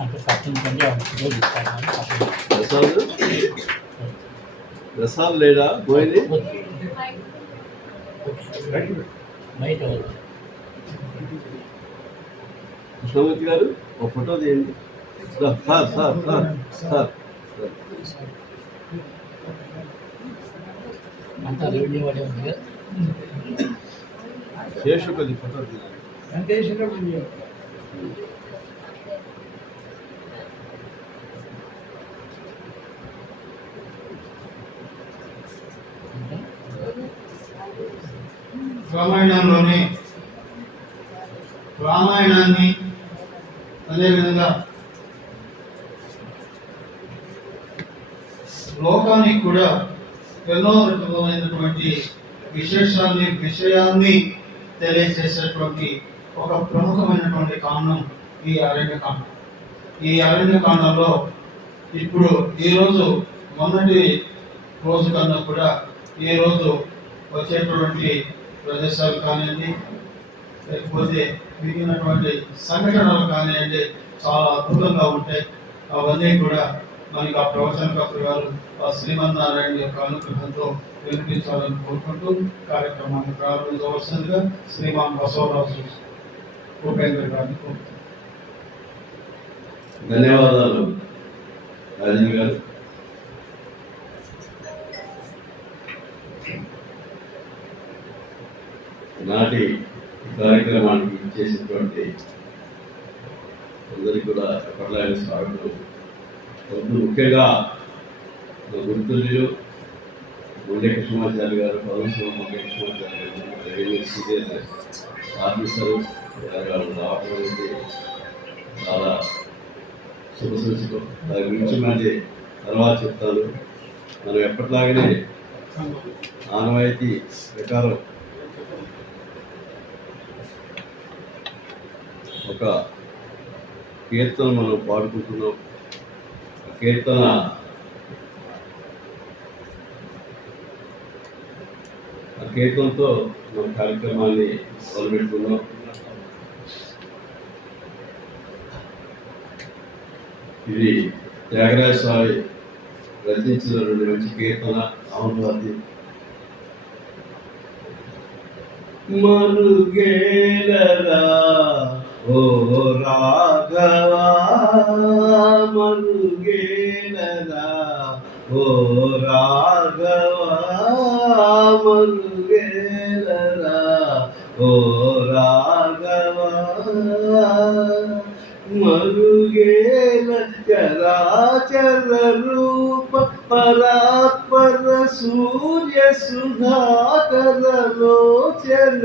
అంటే పట్టించండి రోజు ఇస్తాను. రసాలు లేదా పోయింది బయట కృష్ణమూర్తి గారు ఒక ఫోటో తీయండి. సార్ సార్ సార్ సార్ అంతా రెవెన్యూ వాడే ఉంది కదా. శేషు కొద్ది ఫోటో తీయాలి. రామాయణాన్ని అదేవిధంగా లోకానికి కూడా ఎన్నో రకమైనటువంటి విషయాన్ని తెలియజేసేటువంటి ఒక ప్రముఖమైనటువంటి కాండం ఈ అరణ్యకాండం. ఈ అరణ్యకాండంలో ఇప్పుడు ఈరోజు మొన్నటి రోజు కన్నా కూడా ఈరోజు వచ్చేటువంటి ప్రదేశాలు కానివ్వండి, లేకపోతే మిగిలినటువంటి సంఘటనలు కానివ్వండి, చాలా అద్భుతంగా ఉంటాయి. అవన్నీ కూడా మనకి ఆ ప్రవచనకర్త గారు ఆ శ్రీమన్నారాయణ యొక్క అనుగ్రహంతో వినిపించాలని కోరుకుంటూ కార్యక్రమాన్ని ప్రారంభించవలసిందిగా శ్రీమాన్ బసవరాజు ఉపేంద్ర గారిని కోరుకుంటున్నాను. ధన్యవాదాలు రాజీవ్ గారు. నాటి కార్యక్రమానికి చేసినటువంటి అందరికీ కూడా ఎప్పటిలాగే స్వాగతం. ముఖ్యంగా గుర్తులు ముండే కృష్ణమాచార్య గారు, పరమశివ ముండే కృష్ణమాచార్య గారు, రెవెన్యూ సీనియర్ ఆఫీసరు గారు రావడం అనేది చాలా శుభసూచకం. దాని గురించి మళ్ళీ తర్వాత చెప్తాను. మనం ఎప్పటిలాగానే ఆనవాయితీ ప్రకారం ఒక కీర్తన మనం పాడుకుంటున్నాం. కీర్తన ఆ కీర్తనతో మన కార్యక్రమాన్ని మొదలుపెట్టుకున్నాం. ఇది త్యాగరాజ స్వామి రచించిన రెండు మంచి కీర్తన. అవును, మరుగేలరా ఓ రాఘవా, మరుగేలరా ఓ రాఘవా, మరుగేలరా ఓ రాఘవా, మరుగేల చరాచర రూప పరాత్పర సూర్య సుధాకర లోచన,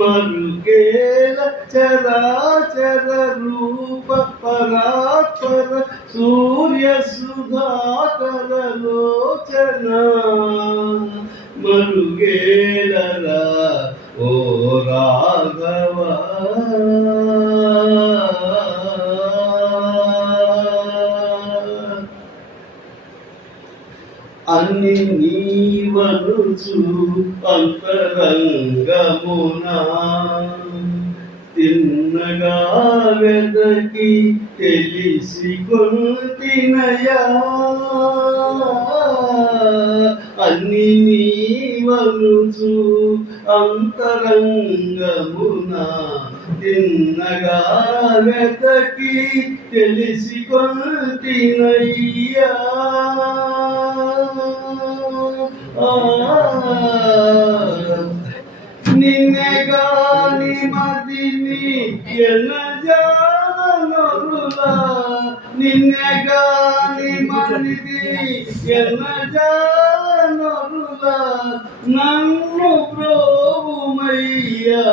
మరుగేల చరాచర రూప పరాత్పర సూర్య సుధాకర లోచన, మరుగేలరా ఓ రాఘవా. అన్ని నీవనుచు అంతరంగమునా తిన్నగా వెదకి తెలిసి కొంటినయా, అన్ని నీవనుచు అంతరంగమునా తిన్నగా వెదకి తెలిసి కొంటినయ్యా, నిన్నెగాని మదిని ఎనజానరులా, నిన్నెగాని మదిని ఎనజానరులా, నన్ను ప్రోభుమయ్యా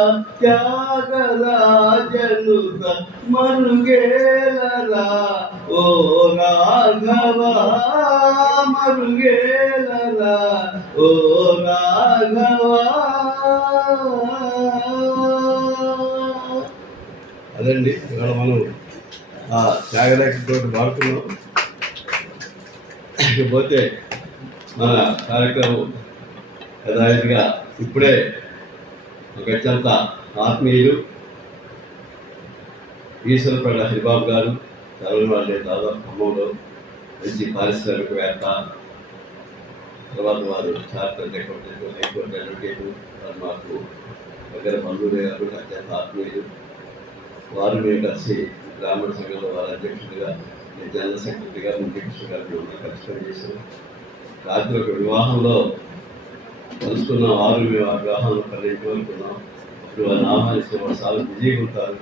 త్యాగరాజనుత, మరుగేలరా ఓ రాఘవా, మరుగేలరా ఓ రాఘవా. అదండి ఇవాళ మనం ఆ త్యాగరాజుతో పాడుతున్నాం. పోతే మన కార్యక్రమం యథావిధిగా ఇప్పుడే ఒక అత్యంత ఆత్మీయులు ఈశ్వరపల్లి హరిబాబు గారు చదవని వాళ్ళే దాదాపు ఖమ్మంలో మంచి పారిశ్రామికవేత్త. తర్వాత వారు చార్టర్డ్ అకౌంటెంట్, హైకోర్టు అడ్వకేటు. వారు మాకు దగ్గర బంధువులే గారు, అత్యంత ఆత్మీయులు. వారు మేము కలిసి బ్రాహ్మణ సంఘంలో వారి అధ్యక్షుడిగా, నేను జనరల్ సెక్రటరీగా, ముఖ్యమంత్రి గారు మేము కలిసి పనిచేసాము. రాత్రి ఒక వివాహంలో కలుసుకున్న వారు మేము ఆ వివాహంలో 12 అనుకున్నాం. ఇప్పుడు వారిని ఆహ్వానిస్తే వారు చాలా బిజీగా ఉంటారు.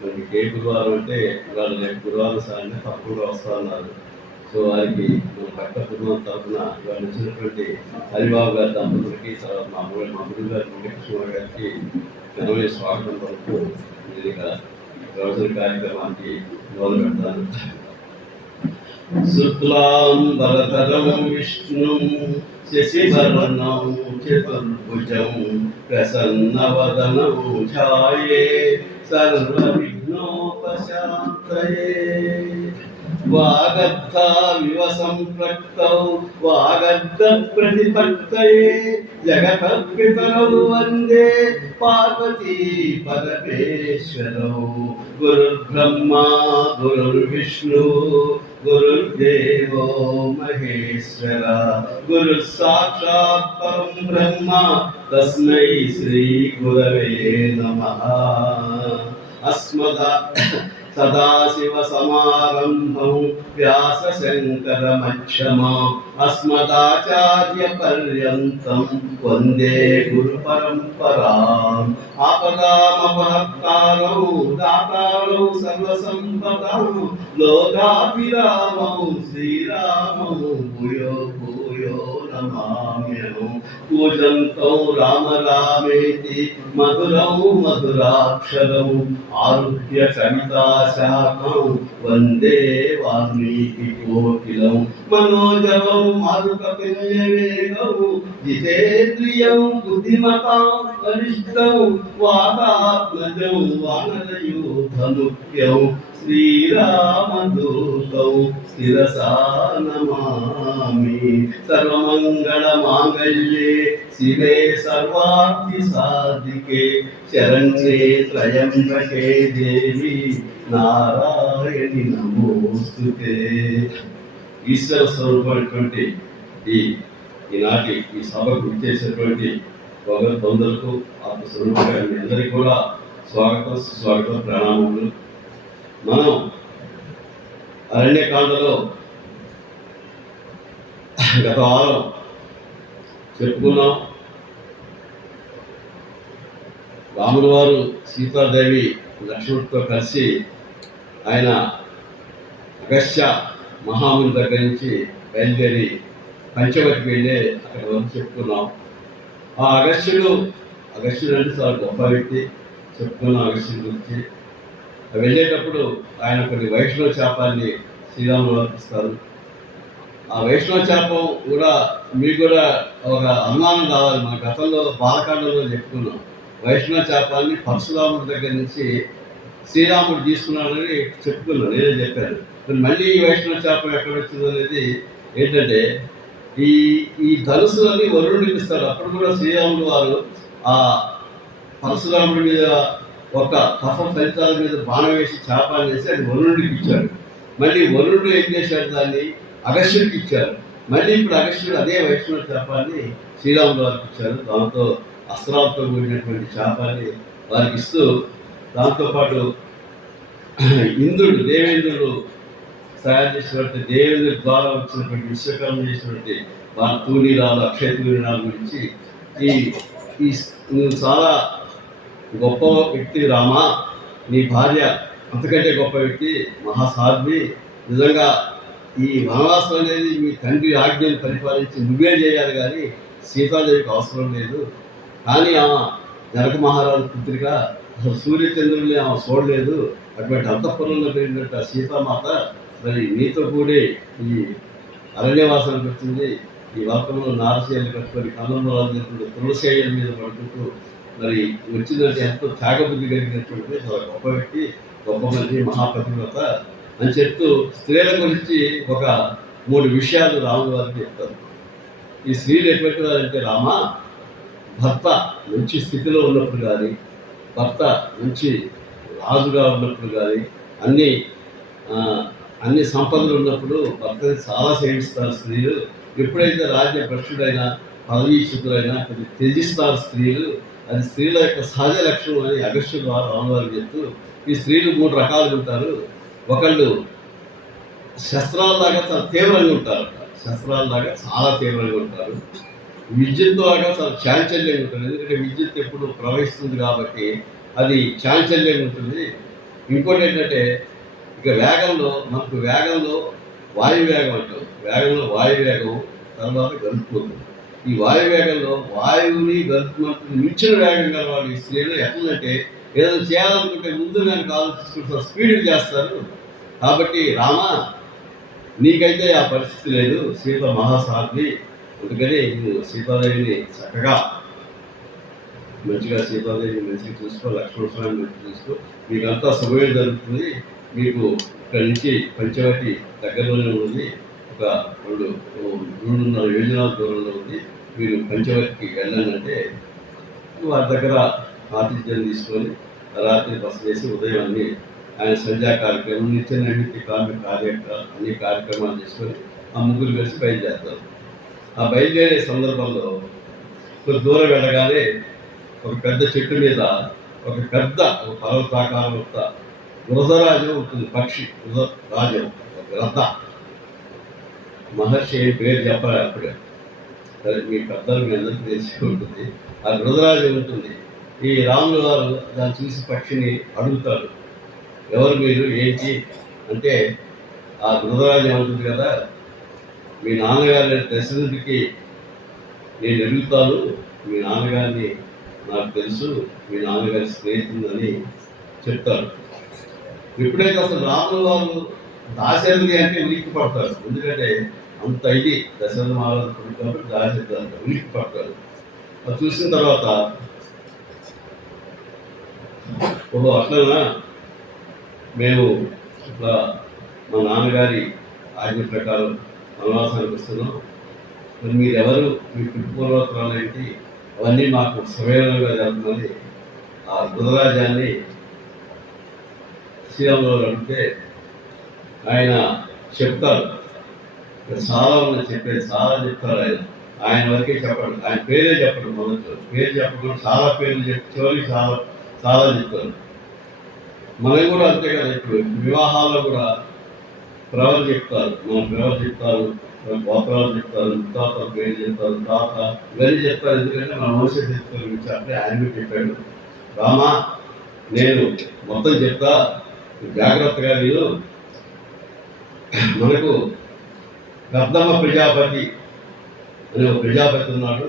మనకి ఏ గురువారం అంటే వాళ్ళు రేపు గురువారం సాయంత్రం తప్పకుండా వస్తారన్నారు. సో వారికి మన పట్ట కుటుంబం తరఫున ఇవాళ వచ్చినటువంటి హరిబాబు గారి దంపతులకి, తర్వాత మా గురువు గారి వెంకటేశ్వర గారికి ఘనమైన స్వాగతం పలుకుతూ నేను ఇక రోజుల కార్యక్రమానికి మొదలు పెడతాను. శుక్లాంబరధరం విష్ణుం శశివర్ణం చతుర్భుజం ప్రసన్నవదనం ఛాయే సర్వవిఘ్నోపశాంతయే. వాగర్ధావివ సంపృక్తౌ వాగర్ధ ప్రతిపత్తయే జగత్పితరౌ వందే పార్వతీ పరమేశ్వరౌ. గురుర్బ్రహ్మా గురుర్విష్ణు గురుర్దేవో మహేశ్వర. గురు సాక్షాత్ పరం బ్రహ్మ తస్మై శ్రీ గురవే నమః. సదాశివ సమారంభం వ్యాస శంకర మధ్యమం అస్మదాచార్య పర్యంతం వందే గురు పరంపరాం. ఆపదామపహర్తారౌ దాతారౌ సర్వసంపదాం లోకాభిరామౌ శ్రీరామౌ భూయో భూయో నమామ్యహం. పూజంతం రామ రామేతి మధురం మధురాక్షరం ఆరుహ్య కవితా శాఖం వందే వాల్మీకి కోకిలం. మనోజవం మారుతతుల్యవేగం జితేంద్రియం బుద్ధిమతాం వరిష్టం వాతాత్మజం వానరయూథముఖ్యం శ్రీరామదూతం శిరసా నమామి. సర్వమంగళమాంగళ్యే శివే సర్వార్థి సాధికే శరణ్యే త్రయంబకే దేవి నారాయణి నమోస్తుతే. ఈశ్వర స్వరూపమైనటువంటి ఈనాటి ఈ సభకు ఇచ్చేసినటువంటి భగవద్బంధులకు ఆత్మస్వరూపాన్ని అందరికీ కూడా స్వాగతం సుస్వాగతం ప్రణామములు. మనం అరణ్యకాండలో గత వారం చెప్పుకున్నాం. రాముల వారు సీతాదేవి లక్ష్మణుడితో కలిసి ఆయన అగస్త్య మహాముని దగ్గర నుంచి బయలుదేరి పంచవటికి వెళ్ళి అక్కడ వరకు చెప్పుకున్నాం. ఆ అగస్త్యుడు అంటే చాలా గొప్ప వ్యక్తి. చెప్పుకున్నాం అగస్త్యుడి గురించి. వెళ్ళేటప్పుడు ఆయన కొన్ని వైష్ణవ శాపాన్ని శ్రీరాములు అర్పిస్తారు. ఆ వైష్ణవ శాపం కూడా మీకు కూడా ఒక అనుమానం కావాలి. మన గతంలో బాలకాండంలో చెప్పుకున్నాం. వైష్ణవ శాపాన్ని పరశురాముడి దగ్గర నుంచి శ్రీరాముడు తీసుకున్నాడని చెప్పుకున్నాను, నేనే చెప్పాను. మళ్ళీ ఈ వైష్ణవ శాపం ఎక్కడ వచ్చింది అనేది ఏంటంటే ఈ ధనుసులని వరుణుడికి ఇస్తారు. అప్పుడు కూడా శ్రీరాముడు వారు ఆ పరశురాముడి మీద ఒక తప ఫలితాల మీద బాణం వేసి శాపాన్ని వేసి అది వరుణుడికి ఇచ్చాడు. మళ్ళీ వరుణుడు ఏం చేశాడు, దాన్ని అగస్త్యుడికి ఇచ్చారు. మళ్ళీ ఇప్పుడు అగస్త్యుడు అదే వైష్ణవ శాపాన్ని శ్రీరాముడు వారికి ఇచ్చారు. దాంతో అస్త్రాలతో కూడినటువంటి శాపాన్ని వారికి ఇస్తూ, దాంతోపాటు ఇంద్రుడు దేవేంద్రుడు తయారు చేసినటువంటి దేవేంద్రుడి ద్వారా వచ్చినటువంటి విశ్వకర్మ చేసినటువంటి వాళ్ళ తూనీరాలు అక్షయ తూనీరాల గురించి నువ్వు చాలా గొప్ప వ్యక్తి రామా, నీ భార్య అంతకంటే గొప్ప వ్యక్తి, మహాసాధ్వి. నిజంగా ఈ వనవాసం అనేది మీ తండ్రి ఆజ్ఞను పరిపాలించి నువ్వే చేయాలి, కానీ సీతాదేవికి అవసరం లేదు. కానీ ఆమె జనక మహారాజు పుత్రిక, అసలు సూర్యచంద్రుల్ని ఆమె చూడలేదు. అటువంటి అంతఃపురంలో పెరిగినట్టు ఆ సీతామాత మరి నీతో కూడి ఈ అరణ్యవాసానికి వచ్చింది. ఈ లోకంలో నారశీలు కట్టుకొని కన్నంలో తులసేయల మీద పడుకుంటూ మరి వచ్చిందంటే ఎంతో త్యాగబుద్ధి కలిగినటువంటి చాలా గొప్ప వ్యక్తి, గొప్ప మంది, మహాపతివ్రత అని చెప్తూ స్త్రీల గురించి ఒక 3 విషయాలు రాముల వారికి చెప్తారు. ఈ స్త్రీలు ఎటువంటి వారంటే, రామ భర్త మంచి స్థితిలో ఉన్నప్పుడు కానీ, భర్త మంచి రాజుగా ఉన్నప్పుడు కానీ అన్ని ఆ, అన్ని సంపదలు ఉన్నప్పుడు భర్తని చాలా సేవిస్తారు స్త్రీలు. ఎప్పుడైతే రాజ్య భ్రష్టుడైనా పదవీచ్యుతులైనా కొద్ది త్యజిస్తారు స్త్రీలు. అది స్త్రీల యొక్క సహజ లక్షణం అని అగస్త్యుడు రామువారు చెప్తూ, ఈ స్త్రీలు 3 రకాలుగా ఉంటారు. ఒకళ్ళు శస్త్రాలలాగా చాలా తీవ్రంగా ఉంటారు, శస్త్రాలలాగా చాలా తీవ్రంగా ఉంటారు. విద్యుత్ లాగా చాలా చాంచల్యంగా ఉంటుంది, ఎందుకంటే విద్యుత్ ఎప్పుడు ప్రవహిస్తుంది కాబట్టి అది చాంచల్యంగా ఉంటుంది. ఇంకోటి ఏంటంటే ఇక వేగంలో వాయువేగం అంటాం, వేగంలో వాయువేగం, తర్వాత గరుకుపోతుంది. ఈ వాయువేగంలో వాయువుని గరుకుమంతుని మించిన వేగం గల వాళ్ళు ఈ స్త్రీలు. ఎట్లంటే ఏదైనా చేయాలనుకుంటే ముందు వెనక ఆలోచించుకుంటారు, స్పీడ్గా చేస్తారు. కాబట్టి రామా, నీకైతే ఆ పరిస్థితి లేదు, సీత మహాసాధ్వి. అందుకని నువ్వు సీతాదేవిని చక్కగా మంచిగా సీతాదేవిని మంచిగా చూసుకో, లక్ష్మణ స్వామిని మంచిగా చూసుకో, మీకంతా శుభమే జరుగుతుంది. మీకు ఇక్కడి నుంచి పంచవటి దగ్గరలోనే ఉంది, ఒక 2.5 యోజనాల దూరంలో ఉంది. మీరు పంచవటికి వెళ్ళండి అంటే వారి దగ్గర ఆతిథ్యం తీసుకొని రాత్రి బస చేసి ఉదయం అన్ని ఆయన సంధ్యా కార్యక్రమం, నిత్య నైమిత్య అన్ని కార్యక్రమాలు చేసుకొని ఆ ముగ్గురు కలిసి బయలుదేరుతారు. ఆ బయలుదేరే సందర్భంలో కొంత దూరం వెళ్ళగానే ఒక పెద్ద చెట్టు మీద ఒక పర్వతాకారం వృధరాజం ఉంటుంది, పక్షి రాజం, గ్రద్ద. మహర్షి పేరు చెప్పాలి అప్పుడే, సరే మీ పెద్దలు మీ అందరికీ తెలిసి ఉంటుంది. ఆ వృధరాజం ఉంటుంది. ఈ రాములు వారు దాన్ని చూసి పక్షిని అడుగుతాడు, ఎవరు మీరు, ఏంటి అంటే ఆ వృధరాజం ఉంటుంది కదా, మీ నాన్నగారి దశరథుడికి నేను ఎదుగుతాను, మీ నాన్నగారిని నాకు తెలుసు, మీ నాన్నగారి స్నేహితులని చెప్తారు. ఎప్పుడైతే అసలు రాముల వారు దాశరథి అంటే ఉలిక్కి పడతారు, ఎందుకంటే అంత ఇది దశరథ మహారాజు కాబట్టి దాశరథి అంటే ఉలిక్కి పడతారు. అది చూసిన తర్వాత ఓహో అట్లనా, మేము ఇట్లా మా నాన్నగారి ఆజ్ఞ ప్రకారం వనవాసానికి వస్తున్నాం, మరి మీరెవరు, మీ పితృపూర్వోత్తరాలు ఏంటి, అవన్నీ మాకు సవేళంగా జరుగుతుంది. ఆ బుధరాజాన్ని శ్రీరాములు అడిగితే ఆయన చెప్తారు, చాలా మంది చెప్పేది చాలా చెప్తారు. ఆయన వరకే చెప్పడు, ఆయన పేరే చెప్పడు, మొదట్లో పేరు చెప్పకుండా చాలా పేర్లు చివరికి చాలా చాలా చెప్తారు. మనం కూడా అంతే కదా, ఇప్పుడు వివాహాల్లో కూడా ప్రవర్ చెప్తారు, మన ప్రవర్ చెప్తారు, గోత్రాలు చెప్తారు, తాత పేరు చెప్తారు, తాత ఇవన్నీ చెప్తారు, ఎందుకంటే మన వంశ చెప్తారు గురించి. అంటే ఆయన చెప్పాడు, రామా నేను మొత్తం చెప్తా, జాగ్రత్తగా మీరు. మనకు కర్దమ ప్రజాపతి అనే ఒక ప్రజాపతి ఉన్నాడు,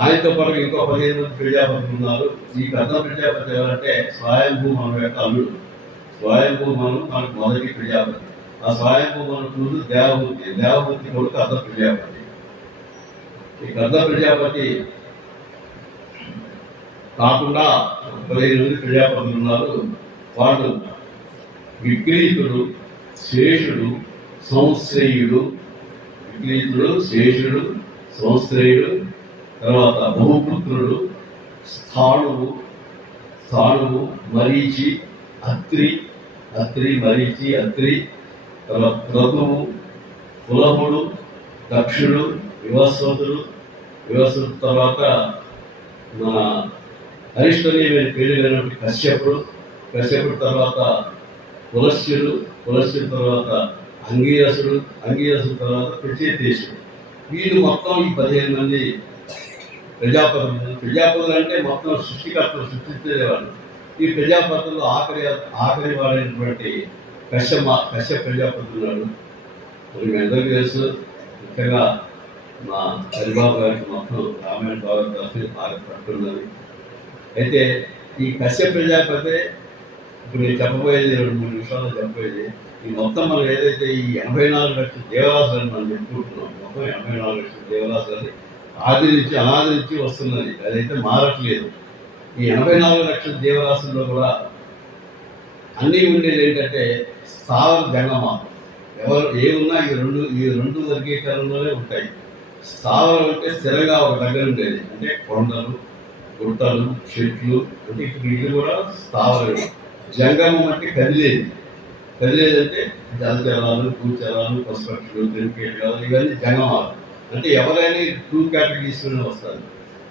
ఆయనతో పాటు ఇంకో 15 మంది ప్రజాపతులు ఉన్నారు. ఈ కర్దమ ప్రజాపతి ఎవరంటే స్వయంభూ మన యొక్క అల్లుడు. స్వయంభూ మనకు మొదటి ప్రజాపతి. ఆ స్వయంభూ మనకు దేవహూతి కొడుకు కర్ద ప్రజాపతి. ఈ కర్ద ప్రజాపతి కాకుండా 15 మంది ప్రజాపతులు ఉన్నారు. వాళ్ళు విక్రీతుడు, శేషుడు, సంశ్రయుడు. విక్రీతుడు, శేషుడు, సంశ్రయుడు, తర్వాత బహుపుత్రుడు, స్థాణువు, మరీచి, అత్రి, మరీచి, అత్రి, తర్వాత క్రతువు, కులముడు, దక్షుడు, వివస్వతుడు తర్వాత మన అరిష్టనీయమైన పేరుగైనటువంటి కశ్యపుడు తర్వాత పులస్త్యుడు తర్వాత అంగీరసుడు తర్వాత ప్రచేతేశుడు. వీళ్ళు మొత్తం ఈ 15 మంది ప్రజాపతులు అంటే మొత్తం సృష్టికర్తలు, సృష్టించేవాళ్ళు. ఈ ప్రజాపతుల్లో ఆఖరి వాడైనటువంటి కశ్యప ప్రజాపతి ఉన్నాడు. మరి మీ అందరికీ తెలుసు, ముఖ్యంగా మా హరిబాబు గారికి మొత్తం రామాయణ భాగవతాన్ని బాగా పట్టున్నది. అయితే ఈ కశ్యప ప్రజాపతి ఇప్పుడు నేను చెప్పబోయేది 2-3 నిమిషాల్లో చెప్పబోయేది. ఈ మొత్తం మనం ఏదైతే ఈ 84 లక్షల దేవరాశులని మనం చెప్పుకుంటున్నాం, మొత్తం 84 లక్షల దేవరాశులని అనాది నుంచి వస్తున్నది, అదైతే మారట్లేదు. ఈ 84 లక్షల దేవరాశుల్లో కూడా అన్నీ ఉండేది ఏంటంటే స్థావర జంగమ. ఎవరు ఏమున్నా ఈ రెండు వర్గీకరణలోనే ఉంటాయి. స్థావరం అంటే స్థిరంగా ఒక దగ్గర ఉండేది, అంటే కొండలు, గుట్టలు, చెట్లు, అంటే ఇటు కూడా స్థావరం. జంగమం అంటే కదిలేది. కదిలేదంటే జలచరాలు, భూచరాలు, పశుపక్షులు, క్రిమికీటకాలు, ఇవన్నీ జంగమాలు. అంటే ఎవరైనా 2 కేటగిరీస్లోనే వస్తారు.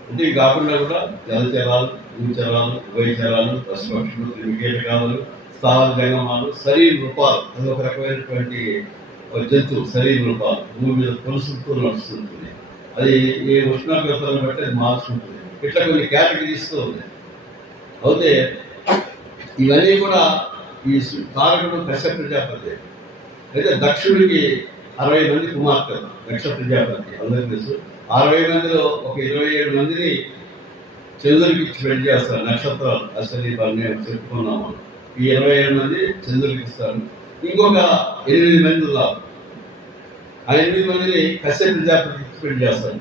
అంటే ఇవి కాకుండా కూడా జలచరాలు, భూచరాలు, ఉభయచరాలు, పశుపక్షులు, క్రిమికీటకాలు, స్థావర జంగమాలు, శరీర రూపాలు. అది ఒక రకమైనటువంటి జంతువు. శరీర రూపాలు భూమి మీద కొలుసులతో నడుస్తుంటుంది. అది ఏ ఉష్ణోగ్రతలను బట్టి అది మార్చుకుంటుంది. ఇట్లా కొన్ని కేటగిరీస్తో ఉంది. అయితే ఇవన్నీ కూడా ఈ కారకుడు దక్ష ప్రజాపతి. అయితే దక్షుడికి 60 మంది కుమార్తెలు. దక్ష ప్రజాపతి అందరికీ తెలుసు. 60 మందిలో ఒక 27 మందిని చంద్రుడికి ఇచ్చి పెళ్లి చేస్తారు. నక్షత్రాలు అశ్వని పర్ణం చెప్పుకున్నాము. ఈ 27 మంది చంద్రుడికి ఇస్తారు. ఇంకొక 8 మంది ఉన్నారు. ఆ 8 మందిని కశ్యప ప్రజాపతికి ఇచ్చి పెళ్లి చేస్తారు.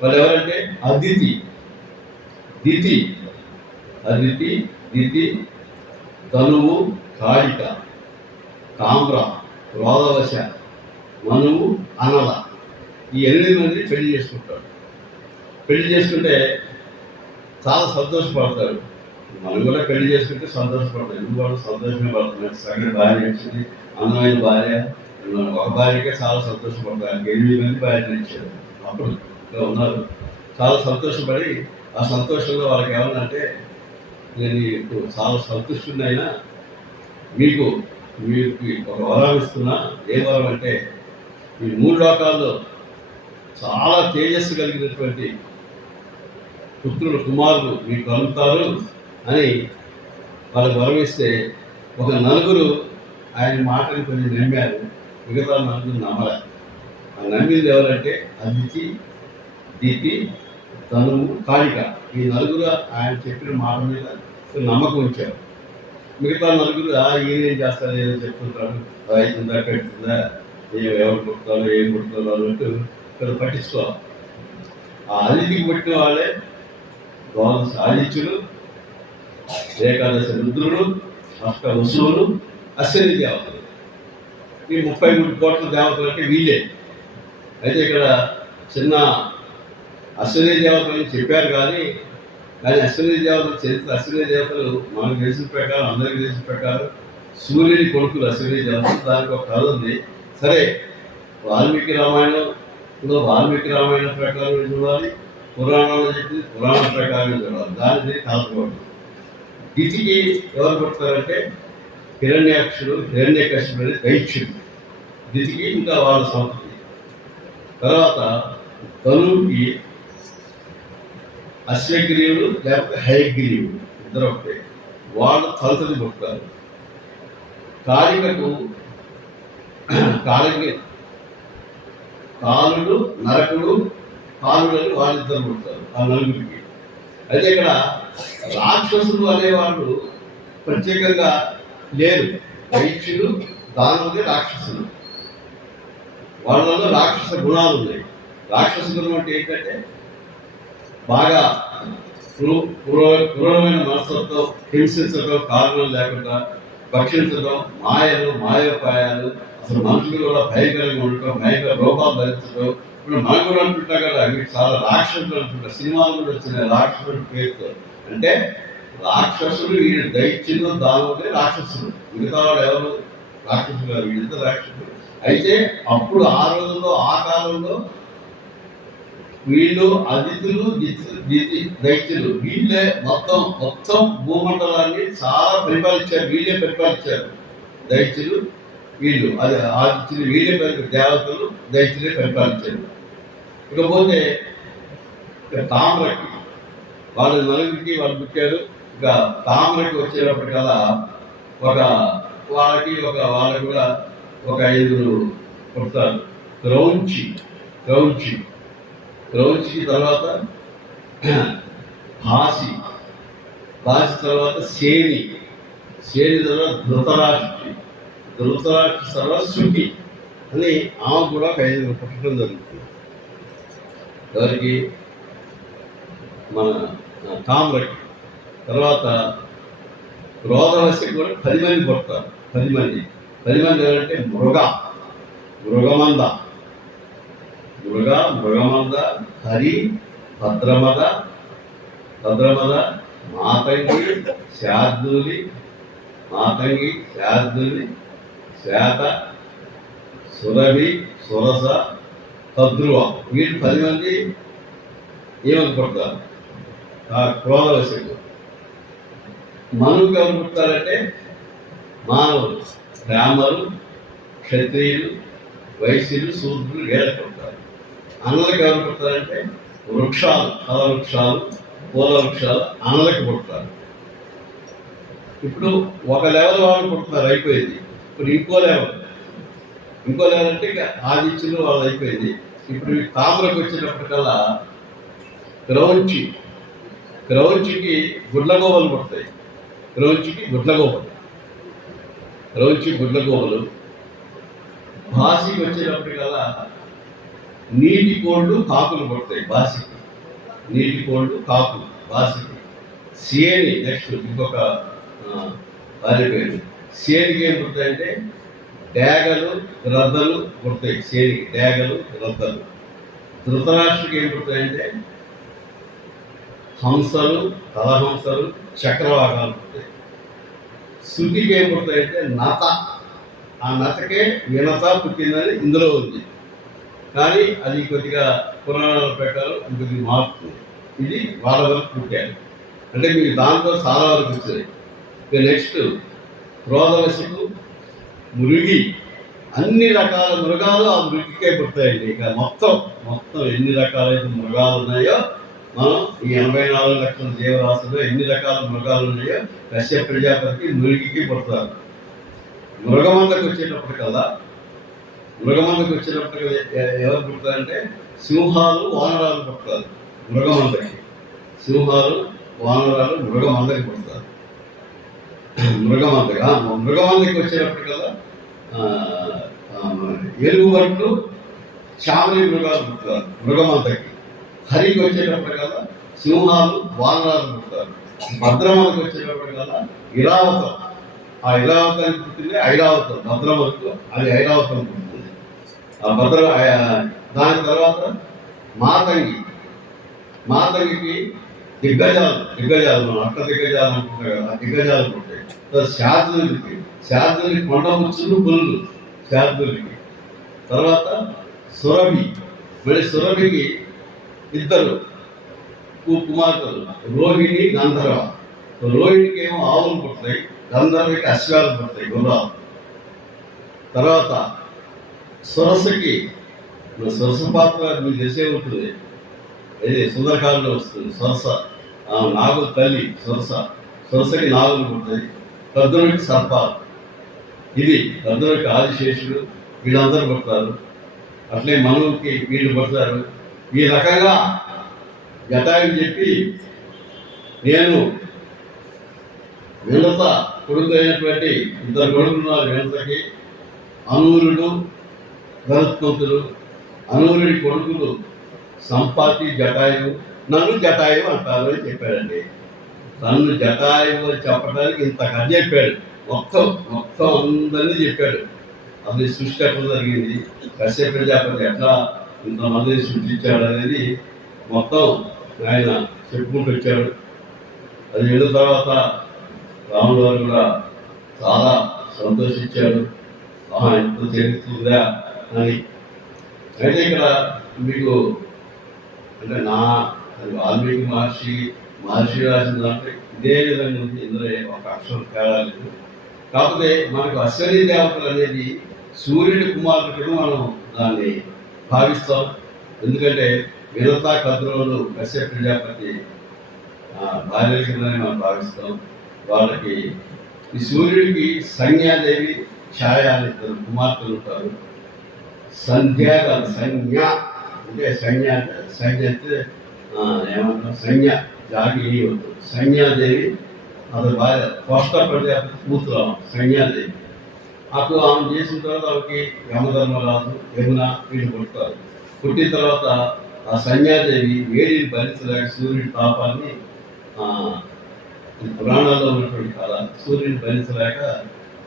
వాళ్ళు ఎవరంటే అదితి, దితి, అదితి, దితి, తనువు, కాళిక, తామ్ర, రోదవశ, మనువు, అనల. ఈ 8 మంది పెళ్లి చేసుకుంటారు. పెళ్లి చేసుకుంటే చాలా సంతోషపడతారు. మనం కూడా పెళ్లి చేసుకుంటే సంతోషపడతాం. ఎందుకు వాళ్ళు సంతోషంగా పడుతున్నారు. సగం భార్య వచ్చింది, అందమైన భార్య. ఒక భార్యకే చాలా సంతోషపడతారు. 8 మంది భార్యను ఇచ్చారు. అప్పుడు ఇలా ఉన్నారు. చాలా సంతోషపడి ఆ సంతోషంలో వాళ్ళకి ఏమన్నంటే, నేను ఇప్పుడు చాలా సంతుష్టున్నైనా మీకు ఒక వరం ఇస్తున్నా. ఏ వరం అంటే, ఈ 3 లోకాల్లో చాలా తేజస్సు కలిగినటువంటి పుత్రులు, కుమారులు మీకు కలుగుతారు అని వాళ్ళకి వరం ఇస్తే, ఒక 4 ఆయన మాటని కొంచెం నమ్మారు. మిగతా 4 నమ్మలే. ఆ నమ్మింది ఎవరంటే అదితి, దితి, తనువు, కాళిక. ఈ 4 ఆయన చెప్పిన మాట మీద నమ్మకం ఉంచారు. మిగతా 4 ఈయన ఏం చేస్తారు, ఏదో చెప్తుంటారు, అవుతుందా పెడుతుందా, ఎవరు పుట్టుతారో ఏం పుట్టుతారో అన్నట్టు ఇక్కడ పట్టించుకోవాలి. ఆ అదితికి పుట్టిన వాళ్ళే ద్వాదశ ఆదిత్యులు, ఏకాదశి రుద్రుడు, అష్ట వసువులు, అశ్విని దేవతలు. ఈ 33 కోట్ల దేవతలు అంటే వీళ్ళే. అయితే ఇక్కడ చిన్న అశ్విని దేవతలు చెప్పారు కానీ అశ్విని దేవతలు చరిత్ర, అశ్విని దేవతలు మనకు తెలిసిన ప్రకారం, అందరికీ తెలిసిన ప్రకారం సూర్యుని కొడుకులు అశ్విని దేవతలు. దానికి ఒక కథ ఉంది. సరే, వాల్మీకి రామాయణం ప్రకారం చూడాలి, పురాణంలో చెప్పింది పురాణ ప్రకారం చూడాలి. దానిది కాకపోవడం. దితికి ఎవరు పుడతారంటే హిరణ్యకశిపుడు అనే దైత్యుడు. దితికి ఇంకా వాళ్ళ సంస్కృతి. తర్వాత తనువుకి అశ్వగ్రీవుడు లేకపోతే హయగ్రీవుడు, ఇద్దరు ఒకటే. వాళ్ళు తలతని పుడతారు. కాళికకు కాలుడు, నరకుడు, కాలుడు అని వాళ్ళిద్దరు పుడతారు. ఆ 4కి. అయితే ఇక్కడ రాక్షసులు అనేవాళ్ళు ప్రత్యేకంగా లేరు. దైత్యులు, దానవులే రాక్షసులు. వాళ్ళలో రాక్షస గుణాలు ఉన్నాయి. రాక్షస గుణం అంటే ఏంటంటే, బాగా క్రూరమైన మనస్తత్వం, హింసించడం, కారణం లేకుండా భక్షించడం, మాయోపాయాలు, అసలు మనుషులు కూడా భయంకరంగా ఉండటం, భయంకర రూపాలు ధరించడం. ఇప్పుడు మనం కూడా అంటుంటాం కదా, అవి చాలా రాక్షసులు అంటుంటారు. సినిమాలు కూడా వచ్చినాయి రాక్షసుడు పేరుతో. అంటే రాక్షసులు వీళ్ళు దైత్యులు, దానవులే రాక్షసులు. మిగతా వాళ్ళు ఎవరు రాక్షసులు కాదు, వీళ్ళిద్దరు రాక్షసులు. అయితే అప్పుడు ఆ రోజుల్లో, ఆ కాలంలో వీళ్ళు అదితులు, దైత్యులు వీళ్ళే మొత్తం భూమండలాన్ని చాలా పరిపాలించారు. వీళ్ళే పరిపాలించారు. దైత్యులు వీళ్ళు, అది ఆదిత్యులు వీళ్ళే దేవతలు, దైత్యులే పరిపాలించారు. ఇకపోతే తామ్రకి వాళ్ళ 4కి వాళ్ళు పుట్టారు. ఇంకా తామ్రకి వచ్చేటప్పటికల్లా వాళ్ళకి కూడా ఒక 5 పుడతారు. క్రౌంచికి తర్వాత భాసి తర్వాత శేని తర్వాత ధృతరాష్ట్రి తర్వాత శృతి అని ఆమె కూడా ఒక 5 పుట్టడం జరుగుతుంది. ఎవరికి? మన తామ్రకి. తర్వాత రోదవశకి కూడా 10 మంది పుడతారు. 10 మంది ఎవరంటే మృగమంద, హరి, భద్రమద, భద్రపద, మాతంగి, శార్దూలి, శ్వేత, సురభి, సురస, తద్రువ. వీళ్ళు 10 మంది ఏమని పుడతారు? క్రోధవశులు. మనువుకి ఎవరు పుడతారంటే మానవులు, బ్రాహ్మలు, క్షత్రియులు, వైశ్యులు, శూద్రులు వీళ్ళకి పుడతారు. అన్నలకి ఎవరు పుడతారంటే వృక్షాలు, ఫల వృక్షాలు, పూల వృక్షాలు అన్నలకి పుడతారు. ఇప్పుడు ఒక లెవెల్ వాళ్ళు పుడుతున్నారు, అయిపోయింది. ఇప్పుడు ఇంకో లెవెల్ అంటే ఇక ఆదిత్యులు వాళ్ళు అయిపోయింది. ఇప్పుడు తామ్రకు వచ్చేటప్పటికల్లా క్రౌంచికి గుడ్లగోబలు పుడతాయి. క్రౌంచికి గుడ్లగోబలు. భాషకి వచ్చేటప్పటికల్లా నీటి కోళ్ళు, కాకులు పుడతాయి. నీటి కోళ్ళు, కాకులు భాషకి. సేని నెక్స్ట్ ఇంకొక పారిపోయింది. సేనికి ఏం పుడతాయంటే డేగలు, రద్దలు పుడతాయి. సేనికి డేగలు, రద్దలు. ధృతరాష్ట్రకి ఏం పుడతాయంటే హంసలు, తలహంసలు, చక్రవాకాలు పుడతాయి. శృతికి ఏం పుడతాయంటే నత. ఆ నతకే వినత పుట్టిందని ఇందులో ఉంది, కానీ అది కొద్దిగా పురాణాల ప్రకారం కొద్దిగా మారుతుంది. ఇది వాళ్ళ వరకు పుట్టారు అంటే మీకు దాంట్లో చాలా వరకు వచ్చాయి. నెక్స్ట్ క్రోధవశకు, మృగి. అన్ని రకాల మృగాలు ఆ మృగికే పుడతాయండి. ఇక మొత్తం ఎన్ని రకాలైన మృగాలు ఉన్నాయో, మనం ఈ 84 లక్షల జీవరాశుల్లో ఎన్ని రకాల మృగాలు ఉన్నాయో కశ్యప ప్రజాపతికి, మృగికి పుడతారు. మృగమందకు వచ్చేటప్పటికల్లా ఎవరు పుడతారంటే సింహాలు, వానరాలు పుడతారు. మృగమందకి పుడతారు. మృగమందకి వచ్చేటప్పటికల్లా ఎలుగుబంట్లు, చామరి మృగాలు పుడతారు మృగమందకి. హరికి వచ్చేటప్పటికల్లా సింహాలు, వానరాలు పుడతారు. భద్రమందకి వచ్చేటప్పటికల్లా ఇరావతం. ఆ ఇరావతానికి పుట్టింది ఐరావతం. భద్రమందకు అది ఐరావతం పుట్టింది. ఆ దాని తర్వాత మాతంగికి దిగ్గజాలు మనం అష్ట దిగ్గజాలు అనుకుంటాం కదా, ఆ దిగ్గజాలు పుట్టాయి. శార్దూలికి కొండ ముచ్చులు, పులులు శార్దూలికి. తర్వాత సురభికి 2 కుమార్తెలు, రోహిణి, గంధర్వ. రోహిణికి ఏమో ఆవులు పుడతాయి, గంధర్వకి అశ్వాలు పుడతాయి, గుర్రాలు. తర్వాత సురసకి పాత్ర మీకు తెలిసే ఉంటుంది, ఇది సుందరకాండలో వస్తుంది. నాగుల తల్లి సురసకి నాగులు పుడతాయి. కద్రుడికి సర్పాలు. కద్రుడికి ఆదిశేషుడు, వీళ్ళందరూ పుడతారు. అట్లే మనువుకి వీళ్ళు పుడతారు. ఈ రకంగా జటాయువు చెప్పి, నేను వినత కొడుకు అయినటువంటి 2 కొడుకున్నారు వినతకి, అనూరుడు, గరుత్మంతుడు. అనూరుడి కొడుకులు సంపాతి, జటాయువు. నన్ను జటాయువు అంటారు అని చెప్పాడండి. నన్ను జటాయువు అని చెప్పడానికి ఇంత కథ చెప్పాడు. మొత్తం అందరినీ చెప్పాడు. అసలు ఈ సృష్టి ఎట్లా జరిగింది, కశ్యప ప్రజాపతి ఎట్లా ఇంతమందిని సృష్టించాడు అనేది మొత్తం ఆయన చెప్పుకుంటూ వచ్చాడు. అది విన్న తర్వాత రాముడు వారు కూడా చాలా సంతోషించాడు. ఎంత జరుగుతుందా అని. అయితే ఇక్కడ మీకు అంటే వాల్మీకి మహర్షి రాసిన దాంట్లో ఇదే విధంగా ఉంది. ఇందులో ఒక అక్షరం తేడా లేదు. కాకపోతే మనకు అశ్వనీ దేవతలు అనేది సూర్యుడి కుమారుడు కూడా మనం దాన్ని భావిస్తాం. ఎందుకంటే వినతా, కద్రువులు కశ్యప ప్రజాపతి భార్యల కిందనే మనం భావిస్తాం. వాళ్ళకి ఈ సూర్యుడికి సంజ్ఞాదేవి, ఛాయ అని 2 కుమార్తెలు ఉంటారు. సంధ్య అంటే సంజ్ఞ అంటే ఏమంటారు, జాగిని ఉంటుంది. సంజ్ఞాదేవి అతని భార్య, కోష్ట ప్రజాపతి కూతురు సంజ్ఞాదేవి. అప్పుడు ఆమె చేసిన తర్వాత ఆమెకి యమధర్మరాజు, యమున వీళ్ళు పుడతారు. పుట్టిన తర్వాత ఆ సంజ్ఞాదేవి వేడిని భరించలేక సూర్యుడి తాపాన్ని, పురాణాల్లో ఉన్నటువంటి కళ, సూర్యుని భరించలేక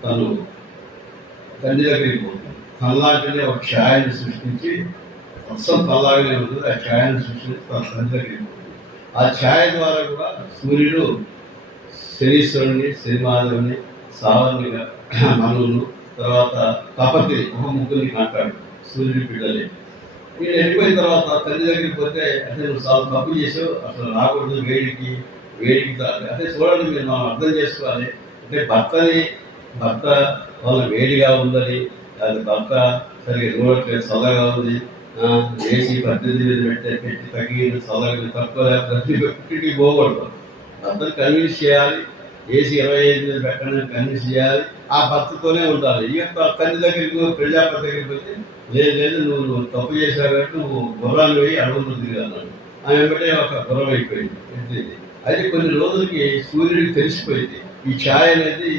తను తండ్రి దగ్గరికి పోతుంది. తనలాంటినే ఒక ఛాయను సృష్టించి, మొత్తం తనలాగానే ఉంటుంది. ఆ ఛాయను సృష్టించి తన తండ్రి దగ్గరికి పోతుంది. ఆ ఛాయ ద్వారా కూడా సూర్యుడు శనీశ్వరుని, శనిమాధవుని, సావర్ణిగా మనువును, తర్వాత తపతి ఒక ముగ్గురిని అంటాడు సూర్యుడి బిడ్డలే. వీళ్ళు వెళ్ళిపోయిన తర్వాత తల్లి దగ్గరికి పోతే అంటే నువ్వు చాలా తప్పు చేసావు, అసలు రాకూడదు, వేడికి అంటే చూడండి, మీరు మనం అర్థం చేసుకోవాలి. అంటే భర్త వాళ్ళ వేడిగా ఉందని, అది భర్త సరిగ్గా చూడట్లేదు, చల్లగా ఉంది, ఏసీ 18 మీద పెట్టి తగ్గి చల్లగా తక్కువ పుట్టింటికి పోకూడదు. భర్తను కన్విన్స్ చేయాలి, ఏసీ 25 మీద పెట్టడానికి కన్విన్స్ చేయాలి, ఆ భర్తతోనే ఉండాలి. ఇక తల్లి దగ్గరికి ప్రజాపతి దగ్గరికి పోతే లేదు నువ్వు తప్పు చేశావు కాబట్టి నువ్వు గుర్రాలు పోయి అడుగులు తిరిగన్నాడు. ఆమె వెంబడే ఒక గుర్రం అయిపోయింది. అయితే కొన్ని రోజులకి సూర్యుడికి తెలిసిపోయింది ఈ ఛాయ అనేది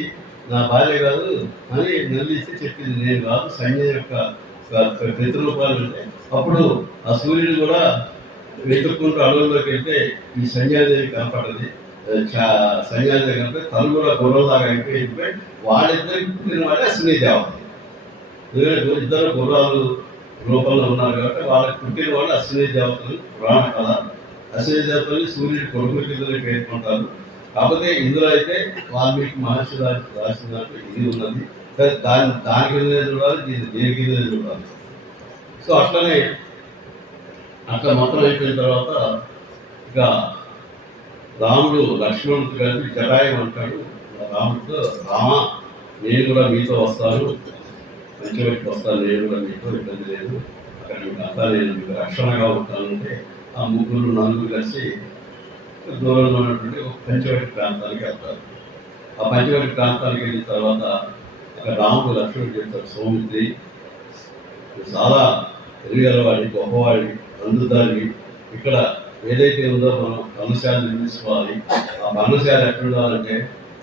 నా భార్య కాదు అని నిలదీస్తే చెప్పింది, నేను కాదు, సైన్యం యొక్క ప్రతిరూపాలు ఉంటాయి. అప్పుడు ఆ సూర్యుడు కూడా వెతుక్కుంటూ అడవుల్లోకి వెళ్తే ఈ సంధ్యాదేవి కనపడది. సంధ్యాదేవి కనిపి తను కూడా గుర్రంలాగా అయిపోయి వాళ్ళిద్దరికి పుట్టిన వాడే అశ్విని దేవత. ఇద్దరు గుర్రాలు రూపంలో ఉన్నారు కాబట్టి వాళ్ళకి పుట్టిన వాళ్ళు అశ్విని దేవతలు. పురాణ కథ అశ్విని దేవతలు సూర్యుడి కొడుకు కిందనే పేర్కొంటారు. కాకపోతే ఇందులో అయితే వాల్మీకి మహర్షి రాసినట్టు ఇది ఉన్నది, దాని కిందనే చూడాలి, దీని కిందనే చూడాలి. సో అట్లా మొత్తం అయిపోయిన తర్వాత ఇక రాముడు లక్ష్మణుడితో కలిపి జటాయం అంటాడు రాముడితో, రామ నేను కూడా మీతో వస్తాను, పంచవటికి వస్తాను, నేను కూడా మీతో ఇబ్బంది లేదు, అక్కడ అంతా నేను మీకు రక్షణగా ఉంటానంటే ఆ నలుగురు కలిసి దూరంలో ఉన్నటువంటి ఒక పంచవటి ప్రాంతానికి వెళ్తారు. ఆ పంచవటి ప్రాంతానికి వెళ్ళిన తర్వాత అక్కడ రాముడు లక్ష్మణుడు చెప్తారు, సౌమిత్రి చాలా తెలియగలవాడి, గొప్పవాడి, అందుదాన్ని ఇక్కడ ఏదైతే ఉందో మనం పర్ణశాల నిర్మించుకోవాలి. ఆ పర్ణశాల ఎక్కడ ఉండాలంటే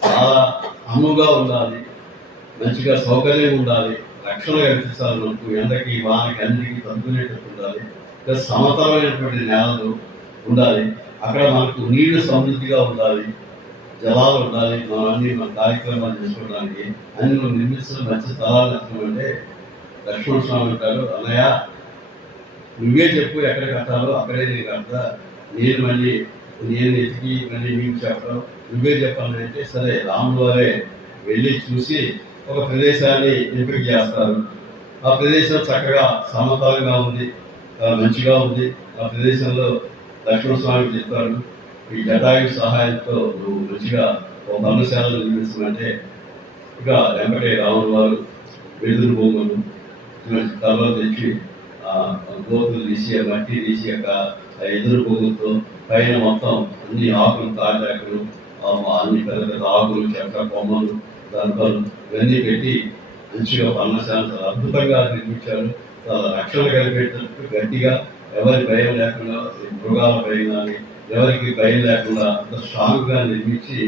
చాలా అమ్ముగా ఉండాలి, మంచిగా సౌకర్యం ఉండాలి, రక్షణ కల్పించాలి, మనకు ఎండకి వానకి అన్నిటికీ తగ్గునేటట్టు ఉండాలి, ప్లస్ సమతలమైనటువంటి నేలలు ఉండాలి, అక్కడ మనకు నీళ్లు సమృద్ధిగా ఉండాలి, జలాలు ఉండాలి, మనం అన్ని మన కార్యక్రమాలు చేసుకోవడానికి అన్ని మనం నిర్మిస్తున్న మంచి స్థలాలు ఎత్తమంటే లక్ష్మణ స్వామి అంటారు, అన్నయ్య నువ్వే చెప్పు ఎక్కడ కట్టాలో అక్కడే నేను కడతా, నేను ఎతికి మళ్ళీ నీకు చెప్పడం నువ్వే చెప్పాలంటే సరే రాముడు వారే వెళ్ళి చూసి ఒక ప్రదేశాన్ని ఎంపిక చేస్తారు. ఆ ప్రదేశం చక్కగా సమతలంగా ఉంది, మంచిగా ఉంది. ఆ ప్రదేశంలో లక్ష్మణ స్వామి చెప్తాడు, ఈ జటాయు సహాయంతో నువ్వు మంచిగా ఒక పర్ణశాలను నిర్మిస్తామంటే ఇక వెంకటే రాముడు వారు వెదురు బొమ్మలు తలలో తెచ్చి గోతులు తీసి మట్టి తీసి ఎదురు పొగులతో పైన మొత్తం అన్ని ఆకులు, తాటాకులు, అన్ని పెద్ద పెద్ద ఆకులు, చెక్క కొమ్మలు, దంతలు ఇవన్నీ పెట్టి మంచిగా పర్ణశాల అద్భుతంగా నిర్మించారు. రక్షణ కలిపేటట్టు గట్టిగా, ఎవరి భయం లేకుండా, మృగాల భయం కానీ ఎవరికి భయం లేకుండా అంత స్ట్రాంగ్గా నిర్మించి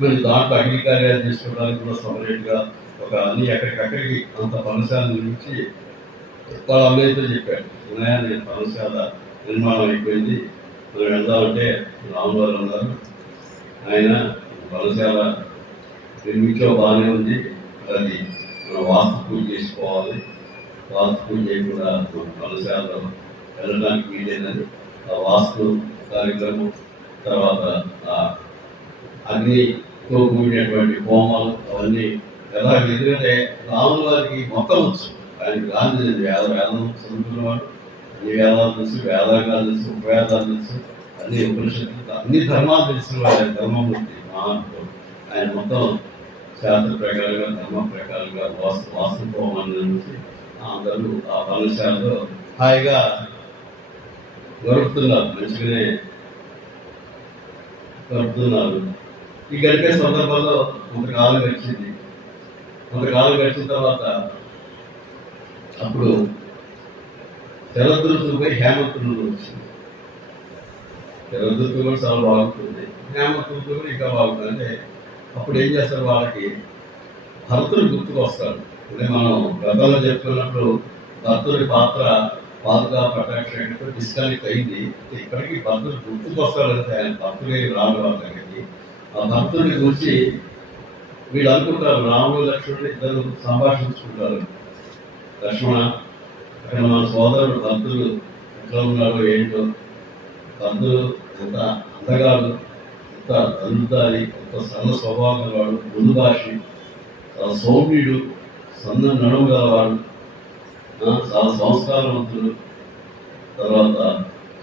మరి దాంట్లో అగ్ని కార్యాలు చేసుకోవడానికి కూడా సపరేట్గా ఒక అన్ని ఎక్కడికక్కడికి అంత పర్ణశాల నిర్మించి వాళ్ళ అమ్మాయితో చెప్పాడు, నేను పర్ణశాల నిర్మాణం అయిపోయింది, మనం వెళ్దామంటే రాములు వారు ఉన్నారు, ఆయన పర్ణశాల నిర్మించో బాగానే ఉంది, అది మనం వాస్తు పూజ చేసుకోవాలి, వాస్తు పూజ చేయకుండా మన పర్ణశాలలో వెళ్ళడానికి వీలైనది. ఆ వాస్తు కార్యక్రమం తర్వాత అగ్నితో కూడినటువంటి హోమాలు అవన్నీ ఎలా, ఎందుకంటే రాముల వారికి మొత్తం వచ్చు, ఆయనకి రాని వేదం చదువుకున్నవాడు, అన్ని వేదాలు తెలుసు, వేదాంగాలు తెలుసు, ఉపవేదాలు తెలుసు, అన్ని ఉపనిషత్తులు, అన్ని ధర్మాలు తెలిసిన వాడు ఆయన ధర్మమూర్తి మహాత్ముడు. ఆయన మొత్తం శాస్త్ర ప్రకారంగా ధర్మ ప్రకారంగా వాస్తు హోమాన్ని నిర్మించి అందరూ ఆ పర్ణశాలలో హాయిగా గడుపుతున్నారు, మంచిగానే గడుపుతున్నారు. ఈ గడిపే సందర్భంలో కొంతకాలం గడిచింది. కొంతకాలం గడిచిన తర్వాత అప్పుడు శరదృతువు పోయి హేమంతుడు వచ్చింది. శరదృతువు కూడా చాలా బాగుంటుంది, హేమంతుడు కూడా ఇంకా బాగుంటుంది. అంటే అప్పుడు ఏం చేస్తారు, వాళ్ళకి భర్తలు గుర్తుకు వస్తారు. అంటే మనం గతంలో చెప్పుకున్నప్పుడు భర్తుడి పాత్ర పాదుగా ప్రొటెక్ట్ డిస్కనెక్ట్ అయింది. ఇక్కడికి భర్తలు గుర్తుకు వస్తాడంటే ఆయన భర్తుడే రాముడు వాళ్ళ దగ్గరికి. ఆ భర్తుడిని గురించి వీళ్ళు అనుకుంటారు, రాముడు లక్ష్మణుడు ఇద్దరు సంభాషించుకుంటారు. లక్ష్మణ, అక్కడ మన సోదరుడు భర్తుడు ఎట్లా ఉన్నాడో ఏంటో, భర్తుడు ఎంత అందగాడు, ఎంత తల్లుదారి, ఎంత సరళ స్వభావం గలవాడు, మృదు భాషి, చాలా సౌమ్యుడు, సన్న నడుము గలవాడు, చాలా సంస్కారవంతుడు, తర్వాత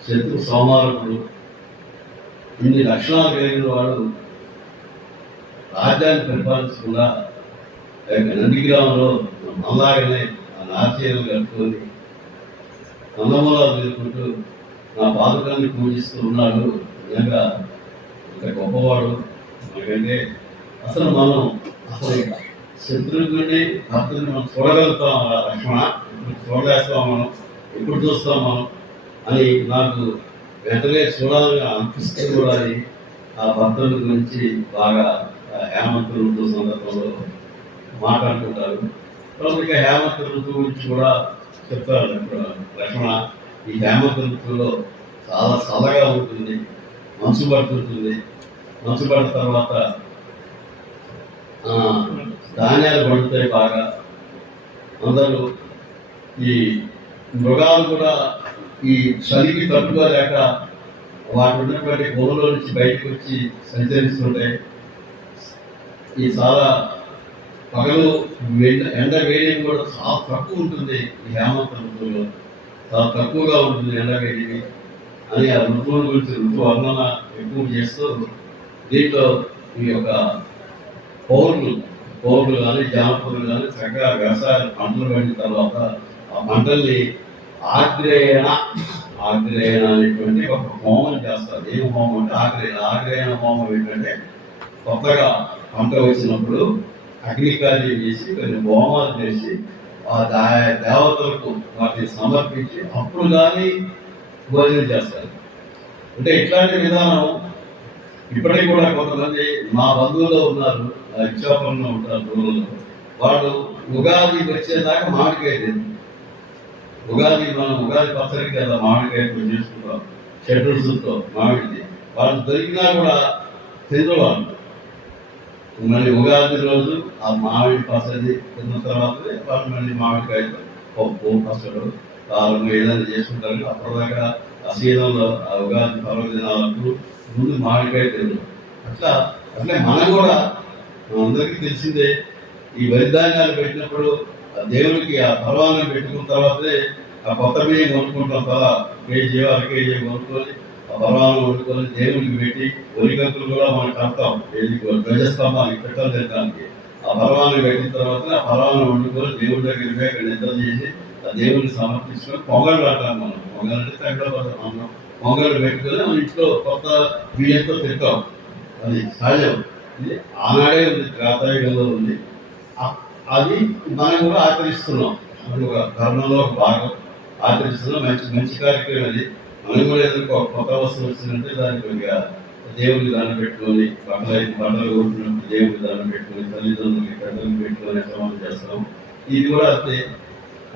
శత్రు సంహారకుడు, ఇన్ని లక్షణాలు కలిగిన వాడు రాజ్యాన్ని పరిపాలించకుండా నందిగ్రామంలో మనలాగానే ఆ నాచీలు కట్టుకొని నందమూలాలు తీసుకుంటూ నా పాదుకాన్ని పూజిస్తూ ఉన్నాడు. నిజంగా ఇంత గొప్పవాడు. ఎందుకంటే అసలు శత్రువుని భక్తుని మనం చూడగలుగుతాం. లక్ష్మణ ఇప్పుడు చూడలేస్తాం, మనం ఎప్పుడు చూస్తాం మనం అని నాకు వెంటనే చూడాలని అనిపిస్తుంది కూడా. అని ఆ భక్తుల గురించి బాగా హేమంత ఋతువు సందర్భంలో మాట్లాడుకుంటారు. తర్వాత ఇక హేమంత ఋతువు గురించి కూడా చెప్తారు. లక్ష్మణ, ఈ హేమంత ఋతువులో చాలా చల్లగా ఉంటుంది, మంచు పడుతుంటుంది. మంచు పడిన తర్వాత ధాన్యాలు పడుతాయి బాగా. అందరూ ఈ మృగాలు కూడా ఈ చలికి తట్టుకోలేక వాటి ఉన్నటువంటి గోవులో నుంచి బయటకు వచ్చి సంచరిస్తుంటాయి. ఈ చాలా పగలు ఎండ వేడిని కూడా చాలా తక్కువ ఉంటుంది. ఈ హేమంత ఋతువులో చాలా తక్కువగా ఉంటుంది ఎండ వేడిని అని ఆ ఋతువుల గురించి ఋతు వర్ణన ఎక్కువ చేస్తూ దీంట్లో ఈ యొక్క పౌరులు కానీ జానపదులు కానీ చక్కగా వ్యవసాయ పంటలు పండిన తర్వాత ఆ పంటల్ని ఆగ్రేయణ అనేటువంటి ఒక హోమం చేస్తారు. ఏం హోమం అంటే ఆగ్రేయణ హోమం ఏంటంటే కొత్తగా పంట వచ్చినప్పుడు అగ్నికార్యం చేసి కొన్ని హోమాలు చేసి ఆ దేవతలకు వాటిని సమర్పించి అప్పుడు కానీ భోజనం చేస్తారు. అంటే ఇట్లాంటి విధానం ఇప్పటికి కూడా కొంతమంది మా బంధువుల్లో ఉన్నారు, ఇచ్చాపురంలో ఉంటారు ఊళ్ళో. వాళ్ళు ఉగాది వచ్చేదాకా మామిడికాయ తింటారు. మనం ఉగాది పచ్చడికి అలా మామిడికాయ చేసుకుంటాం, షెడ్యూల్స్తో మామిడిది. వాళ్ళు దొరికినా కూడా తినరు వాళ్ళు. మళ్ళీ ఉగాది రోజు ఆ మామిడి పచ్చడి తిన్న తర్వాతనే వాళ్ళు మళ్ళీ మామిడికాయతో పప్పు, పచ్చడు, కారం ఏదైనా చేసుకుంటారు. అప్పటిదాకా ఆ సీజన్లో ఆ ఉగాది పర్వదినాలకు ముందు మామిడికాయ తినరు. అట్లే మనం కూడా అందరికీ తెలిసిందే, ఈ వరిధాన్యాలు పెట్టినప్పుడు ఆ దేవుడికి ఆ పర్వాలను పెట్టుకున్న తర్వాతే ఆ కొత్త బియ్యం కొనుక్కుంటాం కదా, కేజీ 1 కేజీ కొనుక్కొని ఆ పర్వాలను వండుకొని దేవుడికి పెట్టి ఒరిగంతులు కూడా మనం కడతాం. ధ్వజస్తంభానికి పెట్టాలి తినడానికి. ఆ పర్వాలను పెట్టిన తర్వాత ఆ పర్వాలను వండుకొని దేవుడి దగ్గరికి పోయి అక్కడ నిద్ర చేసి ఆ దేవుడిని సమర్పించుకొని పొంగళ్ళు అంటాం మనం. పొంగల్ అంటే తగ్గడం పొంగళ్ళు పెట్టుకొని మన ఇంట్లో కొత్త బియ్యంతో తింటాం. అది సహజం. ఇది ఆనాడే ఉంది, త్రేతాయుగంలో ఉంది. అది మనం కూడా ఆచరిస్తున్నాం. అది ఒక ధర్మంలో ఒక భాగం ఆచరిస్తున్నాం. మంచి కార్యక్రమం అది. మనం కూడా ఏదైనా కొత్త వస్తువు వచ్చిందంటే దానికి కొద్దిగా దేవుడికి దండం పెట్టుకొని, బట్టలు కొట్టినప్పుడు దేవుడికి దండం పెట్టుకొని, తల్లిదండ్రులకి పెద్దలకు పెట్టుకొని సమానం చేస్తాం. ఇది కూడా అంతే.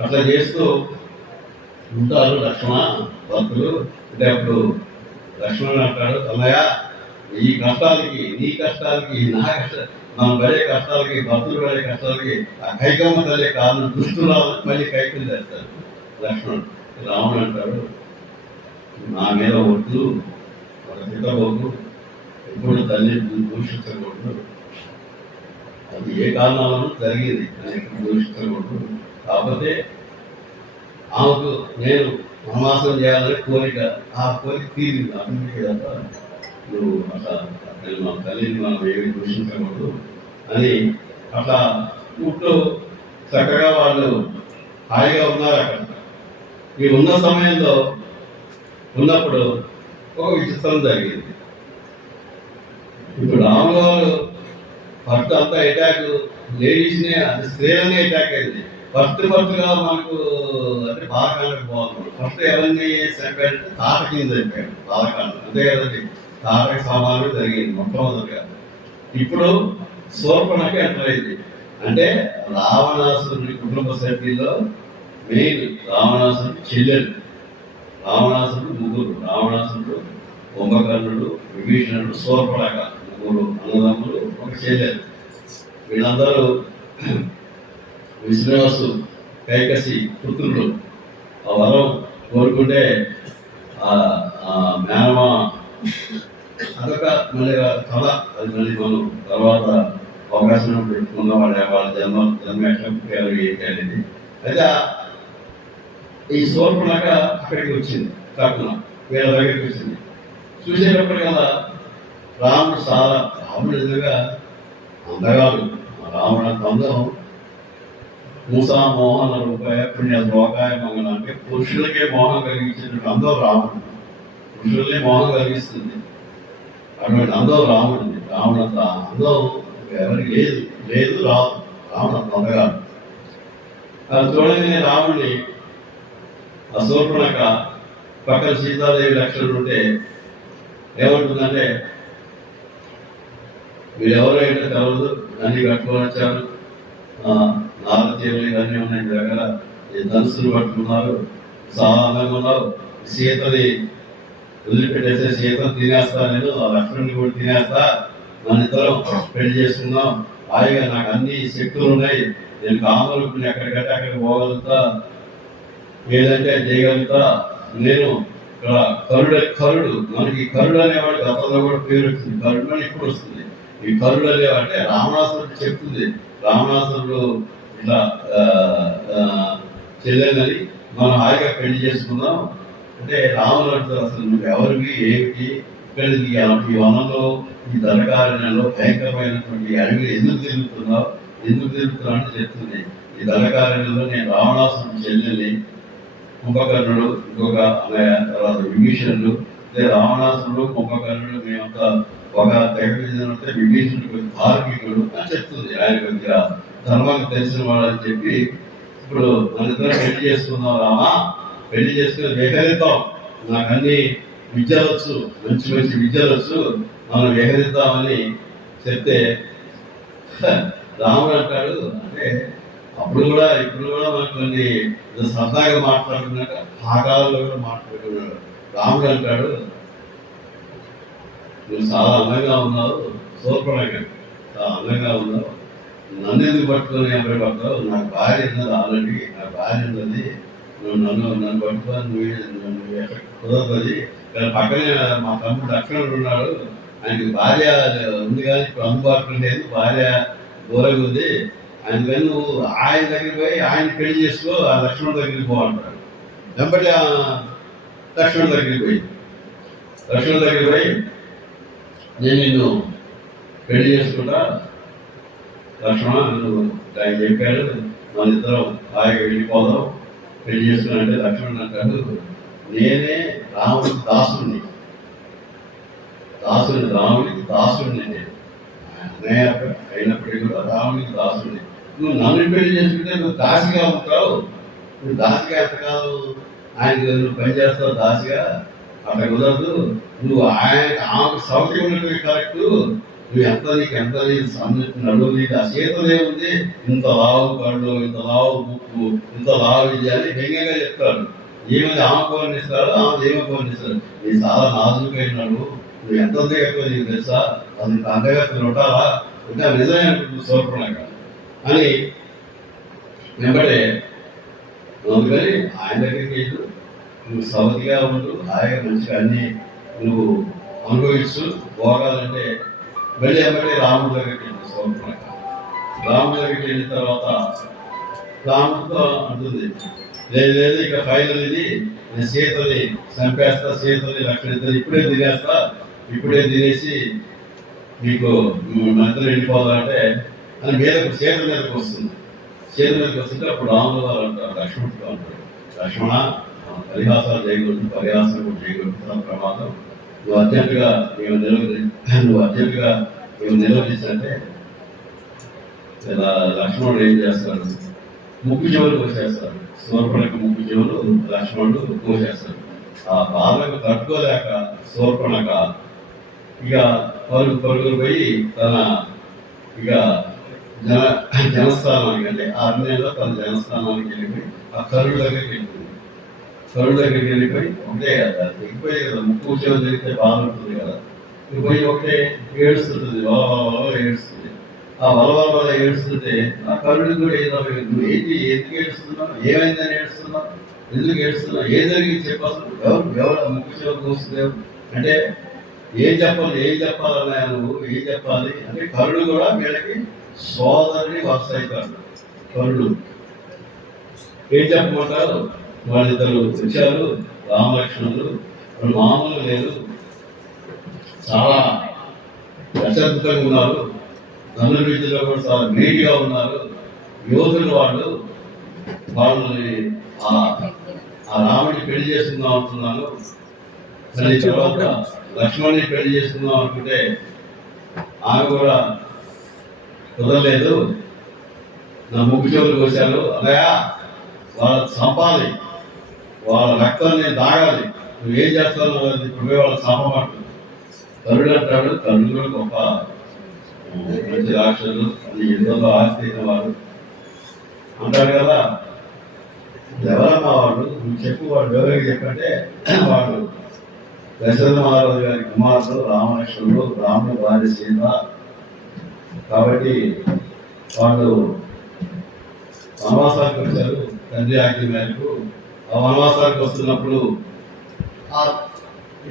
అట్లా చేస్తూ ఉంటారు లక్ష్మణ భక్తులు. అంటే అప్పుడు లక్ష్మణుడు అంటాడు, అన్నయ్య ఈ కష్టాలకి, నీ కష్టాలకి, నా మనం పడే కష్టాలకి, భక్తులు పడే కష్టాలకి ఆ కైకమ్మ తల్లి కారణం దుష్టురాలని మళ్ళీ కైకం చేస్తాడు లక్ష్మణుడు. రాముడు అంటాడు, నా మీద వద్దు, ఒక తిట్టబోకు, ఎప్పుడు తల్లి దూషించకూడదు. అది ఏ కారణాలను జరిగింది అని ఎప్పుడు దూషించకూడదు. కాకపోతే ఆమెకు నేను వనవాసం చేయాలని కోరిక, ఆ కోరిక తీరింది. అందుకే తప్ప నువ్వు అట్లా మన తల్లిని మనం ఏమి దూషించకూడదు అని అట్లా ఇంట్లో చక్కగా వాళ్ళు హాయిగా ఉన్నారు. అక్కడ ఈ ఉన్న సమయంలో ఉన్నప్పుడు ఒక విచిత్రం జరిగింది. ఇప్పుడు రాములు ఫస్ట్ అంతా అటాక్ లేడీస్నే, అది స్త్రీలనే అటాక్ అయింది. ఫస్ట్గా మనకు అంటే బాలకాండకు పోవాలి. ఫస్ట్ ఎవరిని చంపాడంటే తాటకి చంపాడు బాలకాండ, అంతే కదండి. తాటకి సమానం జరిగింది మొట్టమొదటిగా. ఇప్పుడు శూర్పణఖ ఎంటరైంది. అంటే రావణాసురుడి కుటుంబ సభ్యుల్లో మెయిన్ రావణాసురుడి చెల్లెలు. రావణాసురుడు ముగ్గురు, రావణాసురుడు, కుంభకర్ణుడు, విభీషణుడు, శూర్పణఖ, ముగ్గురు అన్నదమ్ములు, ఒక చెల్లెలు. వీళ్ళందరూ విశ్వాసు కైకసి పుత్రులు. ఆ వరం కోరుకుంటే ఆ మేనమా అదొక మళ్ళీ కథ. అది మళ్ళీ మనం తర్వాత అవకాశం పెట్టుకున్నాం. వాళ్ళ జన్మ ఏంటి అనేది. అయితే ఈ శూర్పణఖ అక్కడికి వచ్చింది, కాకుండా వీళ్ళ దగ్గరికి వచ్చింది. చూసేటప్పటికల్లా రాముడు రాముడు నిజంగా అందగాడు. రాముడు అంత అందం. మూసా మోహన రూపాయ పుణ్య శ్లోకాయ మంగళం అంటే పురుషులకే మోహం కలిగించినట్టు అందం రాముడు. పురుషులనే మోహం కలిగిస్తుంది. అటువంటి అందం రాముడిని. రాముడు అంత అందం ఎవరికి లేదు రాదు. రాముడు అంత అందగాడు. అది చూడగానే రాముడిని ఆ శూర్పణఖ పక్కన సీతాదేవి లక్షణులు ఉంటే ఏమంటుందంటే, మీరెవరో ఏంటో తెలవదు, అన్ని కట్టుకొని వచ్చారు, నారతీయులు ఇవన్నీ ఉన్నాయి మీ దగ్గర, ధనుసులు పట్టుకున్నారు, చాలా అందంగా ఉన్నావు, సీతని వదిలిపెట్టేస్తే సీతను తినేస్తా, నేను ఆ లక్ష్మణుని కూడా తినేస్తా, మన ఇద్దరం పెళ్లి చేసుకుందాం, హాయిగా నాకు అన్ని శక్తులు ఉన్నాయి, నేను కామలకు ఎక్కడికంటే అక్కడికి పోగలుగుతా, ఏదంటే చేయగలుగుతా, నేను కరుడు మనకి కరుడు అనేవాడు గతంలో కూడా పేరు వచ్చింది. కరుడు అని ఇప్పుడు వస్తుంది. ఈ కరుడు అనేవాడంటే రావణాసురుడు చెప్తుంది, రావణాసురుడు ఇట్లా చెల్లెలని మనం హాయిగా పెళ్లి చేసుకుందాం అంటే రాముడు అంటారు, అసలు నువ్వు ఎవరికి ఏమిటి, ఇక్కడ ఈ వనంలో ఈ దండకారణ్యంలో భయంకరమైనటువంటి అడవి ఎందుకు తిరుగుతున్నావు అంటే చెప్తుంది, ఈ దండకారణ్యంలో నేను రావణాసురుడు చెల్లెల్ని, కుంభకర్ణుడు, ఇంకొక తర్వాత విభీషణుడు, రావణాసురుడు, కుంభకర్ణుడు, మేమంతా ఒక తెగ విజయంతో విభీషణుడు ధార్మికుడు అని చెప్తుంది. ఆయన కొద్దిగా ధర్మానికి తెలిసిన వాడు అని చెప్పి, ఇప్పుడు మన ఇద్దరం పెళ్లి చేసుకుందాం రామా, పెళ్లి చేసుకుని విహరిద్దాం, నాకు అన్ని విద్యలొచ్చు, మంచి విద్యలొచ్చు, మనం విహరిద్దామని చెప్తే రాముడు అంటాడు, అంటే అప్పుడు కూడా ఇప్పుడు కూడా మనకు కొన్ని సరదాగా మాట్లాడుకున్నాక భాగాల్లో కూడా మాట్లాడుకున్నాడు. రాముడు అంటాడు, నువ్వు చాలా అందంగా ఉన్నావు శూర్పణఖ, చాలా అందంగా ఉన్నావు, నన్ను ఎందుకు పట్టుకొని ఎవరి పడతావు, నాకు భార్య ఉన్నది, ఆల్రెడీ నాకు భార్య ఉన్నది, నువ్వు నన్ను పట్టుకొని నువ్వు ఎక్కడ కుదరదు. ఇక్కడ పక్కనే మా తమ్ముడు లక్ష్మణుడు ఉన్నాడు, ఆయనకి భార్య ఉంది కానీ ఇప్పుడు అందుబాటులో లేదు, భార్య దూరంగా ఉంది, అందుకని నువ్వు ఆయన దగ్గరికి పోయి ఆయన పెళ్లి చేసుకో, ఆ లక్ష్మణుడి దగ్గరికి పో అంటాడు. వెంబడి ఆ లక్ష్మణుడి దగ్గరికి పోయి నేను నిన్ను పెళ్లి చేసుకుంటా లక్ష్మణ, నువ్వు ఆయన చెప్పాడు, మన ఇద్దరం హాయిగా వెళ్ళిపోదాం, పెళ్లి చేసుకుని అంటే లక్ష్మణుడు అంటాడు, నేనే రాముడికి దాసుడిని, రాముడికి దాసుడిని, నేను అన్నయ్య అయినప్పటికీ కూడా రాముడికి దాసుడిని. నువ్వు నన్ను పెళ్లి చేసుకుంటే నువ్వు దాసిగా ఉంటావు, నువ్వు దాసిగా ఎంతకాదు ఆయనకి నువ్వు పనిచేస్తావు దాసిగా, అట్లా కుదరదు, నువ్వు ఆమెకు సౌకర్యం ఉన్నట్టు కరెక్ట్, నువ్వు నీకు ఎంత నడువు నీకు ఆ చేతులు ఏముంది, ఇంత లావు కళ్ళు, ఇంత లావు ముక్కు, ఇంత లావు ఇది అని వ్యంగ్యంగా చెప్తాడు. ఏమైనా ఆమె కోరినిస్తాడు, ఆమె ఏమో కోరినిస్తాడు, నీ చాలా నాజుకైనాడు, నువ్వు ఎంత ఎక్కువ నీకు తెలుసా, అది అంతగా ఉంటారా, ఇంకా నిజమైన శూర్పణఖ అని వెంబడే. అందుకని ఆయన దగ్గరికి వెళ్ళు, నువ్వు సవతిగా ఉండు, హాయిగా మంచిగా అన్ని నువ్వు అనుభవించు, పోగాలంటే వెళ్ళి వెంబడే రాముడి దగ్గరికి వెళ్ళు. శూర్పణఖ రాముడి దగ్గరికి వెళ్ళిన తర్వాత రాముడితో అంటుంది, లేదు ఇక ఫైనల్ ఇది, నేను సీతని చంపేస్తా, సీతని లక్ష్మణ ఇప్పుడే తినేసి మీకు మంత్రం వెళ్ళిపోవాలంటే అని సీత మీదకి వస్తుంది. సీత మీదకి వస్తుంటే అప్పుడు రాముల వారు అంటారు, లక్ష్మణుడితో అంటారు, లక్ష్మణ పరిహాసాలు చేయకూడదు, పరిహాసం కూడా చేయకూడదు, ప్రమాదం, నువ్వు అర్జెంటుగా నిరోధించంటే లక్ష్మణుడు ఏం చేస్తాడు, ముక్కు చెవులు కోసేస్తాడు. శూర్పణఖ ముక్కు చెవులు లక్ష్మణుడు కోసేస్తాడు. ఆ బాధకు తట్టుకోలేక శూర్పణఖ ఇక పరుగులు పోయి తన ఇక జనస్థానానికి, అంటే అరణ్యంలో తన జనస్థానానికి వెళ్ళిపోయి ఆ కరుడు దగ్గరికి వెళ్ళిపోయి ఒకటే కదా దిగిపోయి కదా, ముక్కు చెవులు జరిగితే బాధ ఉంటుంది కదా, పోయి ఒకటే ఏడుస్తుంటుంది, ఏడుస్తుంది. ఆ వలవల ఏడుస్తుంటే ఆ కరుడు కూడా నువ్వు ఎందుకు ఏడుస్తున్నావు, ఏమైందని ఏడుస్తున్నావు, ఎందుకు ఏడుస్తున్నావు, ఏం జరిగింది చెప్పాల్సి, ఎవరు ముక్కు చెవులు కోస్తుంది అంటే ఏం చెప్పాలన్నా నువ్వు ఏం చెప్పాలి అంటే కరుడు కూడా వీళ్ళకి సోదరుని వస్తాయితాడు. కరుడు ఏం చెప్పమంటారు? వాళ్ళిద్దరు వచ్చారు, రామలక్ష్మణులు. వాళ్ళు మామూలు లేరు, చాలా అత్యద్భుతంగా ఉన్నారు. ధనుర్విద్యలో కూడా చాలా మేడిగా ఉన్నారు, యోధులు వాళ్ళు. వాళ్ళని ఆ రాముడిని పెళ్లి చేసుకుందాం అనుకున్నాను. మళ్ళీ తర్వాత లక్ష్మణుని పెళ్లి చేసుకుందాం అనుకుంటే ఆమె కూడా కుదరలేదు. నా ముగ్గు చెవులు కోశారు. అదయా వాళ్ళ చంపాలి, వాళ్ళ రక్తాన్ని దాగాలి, నువ్వేం చేస్తావు ఇప్పుడు వాళ్ళ చంపమాట. కరుడు అంటాడు. కరుడు కూడా గొప్ప మంచి రాక్షసులు, అది యుద్ధంలో ఆస్తిన వాడు అంటాడు కదా. ఎవరమ్మా వాడు? నువ్వు చెప్పు. వాడు ఎవరికి చెప్పంటే వాడు దశరథ మహారాజు గారి కుమారుడు రామలక్ష్మణుడు, రాముడు భార్య సీత. కాబట్టి వాళ్ళు వనవాసానికి వచ్చారు తండ్రి ఆజ్ఞ మేరకు. ఆ వనవాసానికి వస్తున్నప్పుడు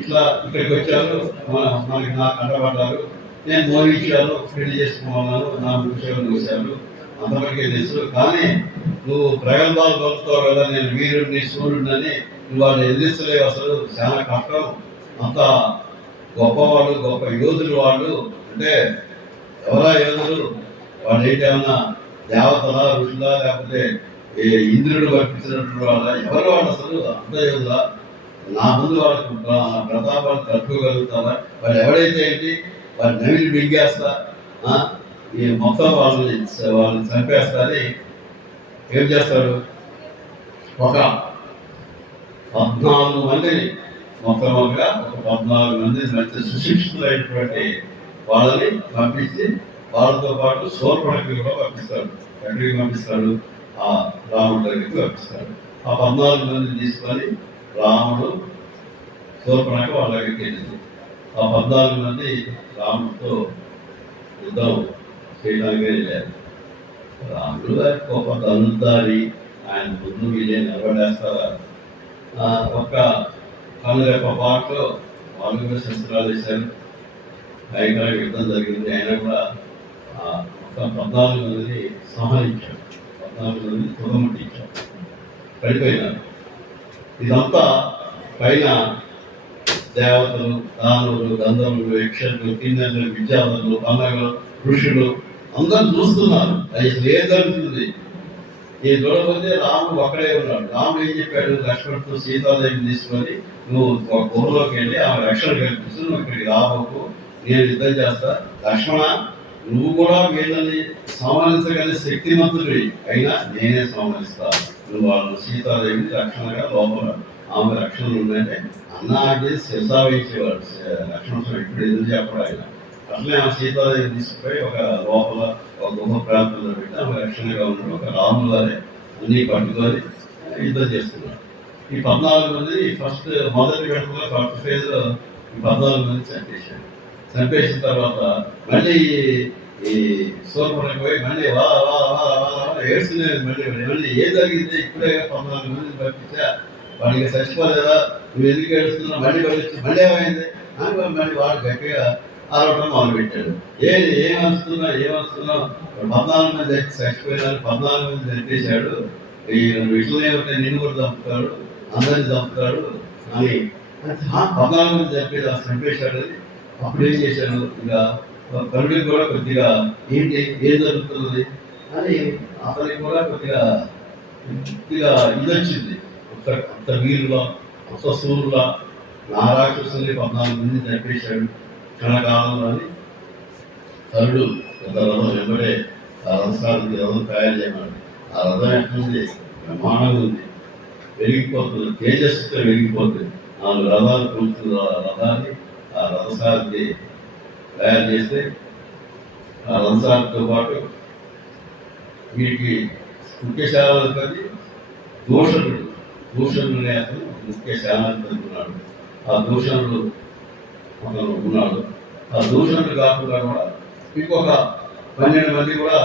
ఇట్లా ఇక్కడికి వచ్చారు, మనకి నాకు కంటపడ్డారు. నేను మోహించాను, పెళ్లి చేసుకున్నాను, నా విషయం చూశాను, అంతవరకే తెలుసు. కానీ నువ్వు ప్రగల్భాలు పలుకుతావు కదా, నేను వీరుడిని సూర్యుడిని, నువ్వు వాళ్ళు ఎదిరిస్తలేవు. అసలు చాలా కష్టం. అంత గొప్పవాడు, గొప్ప యోధులు వాళ్ళు. అంటే ఎవరా యోధులు? వాళ్ళు ఏంటేమన్నా దేవతలా, ఋషులా, లేకపోతే ఇంద్రుడు పంపించినటువంటి వాళ్ళ? ఎవరు వాళ్ళు అసలు? అంత యోధులా? నా ముందు వాళ్ళకి ప్రతాపాలు తట్టుకోగలుగుతారా? వాళ్ళు ఎవడైతే ఏంటి, వాళ్ళు నవిలి మింగేస్తా, ఈ మొత్తం వాళ్ళని చంపేస్తారని ఏం చేస్తాడు? ఒక 14 మందిని, మొత్తం ఒక 14 మందిని మంచి సుశిక్షితులైనటువంటి వాళ్ళని పంపించి వాళ్ళతో పాటు శూర్పణఖని కూడా పంపిస్తాడు. ఎక్కడికి పంపిస్తాడు? ఆ రాముడి దగ్గరికి పంపిస్తాడు. ఆ 14 మందిని తీసుకొని రాముడు శూర్పణఖ వాళ్ళ దగ్గరికి వెళ్ళింది. ఆ 14 మంది రాముడితో యుద్ధం చేయడానికి వెళ్ళారు. రాముడు గారి గొప్ప ధనుర్ధారి, ఆయన ముందు వీళ్ళే నిలబడేస్తారా? ఒక్క కనురెప్ప పాటలో వాళ్ళు కూడా శస్త్రాలు వేశారు. భయంకర యుద్ధం జరిగింది. అయినా కూడా ఒక 14 మందిని సంహరించాడు, 14 మందిని తుదముట్టించాడు, పడిపోయినారు. ఇదంతా పైన దేవతలు, దానవులు, గంధర్వులు, యక్షులు, కిన్నెలు, విద్యార్థులు, పండగలు, ఋషులు అందరూ చూస్తున్నారు. అది ఏం జరుగుతుంది ఈ చూడకపోతే రాముడు ఒక్కడే ఉన్నాడు. రాముడు ఏం చెప్పాడు? లక్ష్మణుడితో సీతాదేవిని తీసుకొని నువ్వు ఒక గుహలోకి వెళ్ళి ఆమె రక్షణ కల్పిస్తూ నువ్వు ఇక్కడికి రాబోకు, నేను యుద్ధం చేస్తా. లక్ష్మణ, నువ్వు కూడా వీళ్ళని సంహరించగలిగే శక్తిమంతుడి, అయినా నేనే సంహరిస్తా. నువ్వు వాళ్ళు సీతాదేవిని రక్షణగా లోపల ఆమె రక్షణలు ఉందంటే అన్న అంటే శిరసా వేయించేవాడు లక్ష్మణ స్వామి. ఇప్పుడు ఎదురు చెప్పడు ఆయన. అట్లే ఆమె సీతాదేవిని తీసుకుపోయి ఒక లోపల ఒక గుహ ప్రాంతంలో పెట్టి ఆమె రక్షణగా ఉన్నాడు. ఒక రాముల వారే అన్ని పట్టుకొని యుద్ధం చేస్తున్నాడు. ఈ 14 మందిని మొదటి విడతలో ఫస్ట్ ఫేజ్ లో ఈ 14 మంది చంపేశాడు. చంపేసిన తర్వాత మళ్ళీ ఈ శూర్పణఖ పోయి మళ్ళీ వా వా వా వా ఏడుస్తున్నది. మళ్ళీ ఏం జరిగింది? ఇప్పుడే 14 మందిని పంపించా, వాడికి చచ్చిపోలేదా, నువ్వు ఎందుకు ఏడుస్తున్నావు? మళ్ళీ మళ్ళీ ఏమైంది? మళ్ళీ వాడు గట్టిగా ఆరోపణ మొదలుపెట్టాడు. ఏమొస్తున్నావు? 14 మంది చచ్చిపోయినారు, 14 మంది చంపేశాడు. ఈ ఇట్లనే ఉంటే నిన్ను కూడా చంపుతాడు, అందరినీ చంపుతాడు అని 14 మంది చంపేశాడు. అప్పుడు ఏం చేశాడు? ఇక కరుడికి కూడా కొద్దిగా ఏం జరుగుతున్నది అని అతనికి కూడా కొద్దిగా ఇది వచ్చింది. అంత వీరులా, అంత సూరులా, నా రాక్షసుల్ని 14 మంది చంపేశాడు క్షణకాలంలో అని కరుడు ఒక రథం వెంబడే ఆ రథసానికి రథం తయారు చేయమన్నాడు. ఆ రథం ఎట్లుంది? బ్రహ్మాండంగా ఉంది, వెలిగిపోతుంది, తేజస్సుతో వెలిగిపోతుంది. 4 రథాలు కూర్చున్న రథాన్ని ఆ రథసారికి తయారు చేస్తే ఆ రథసారితో పాటు వీటికి ముఖ్య సేవాధిపతి దూషణుడు అనే అతను ముఖ్య సేవాధిపతి ఉన్నాడు. ఆ దూషణుడు అతను ఉన్నాడు. ఆ దూషణుడు కాకుండా కూడా ఇంకొక 12 మంది కూడా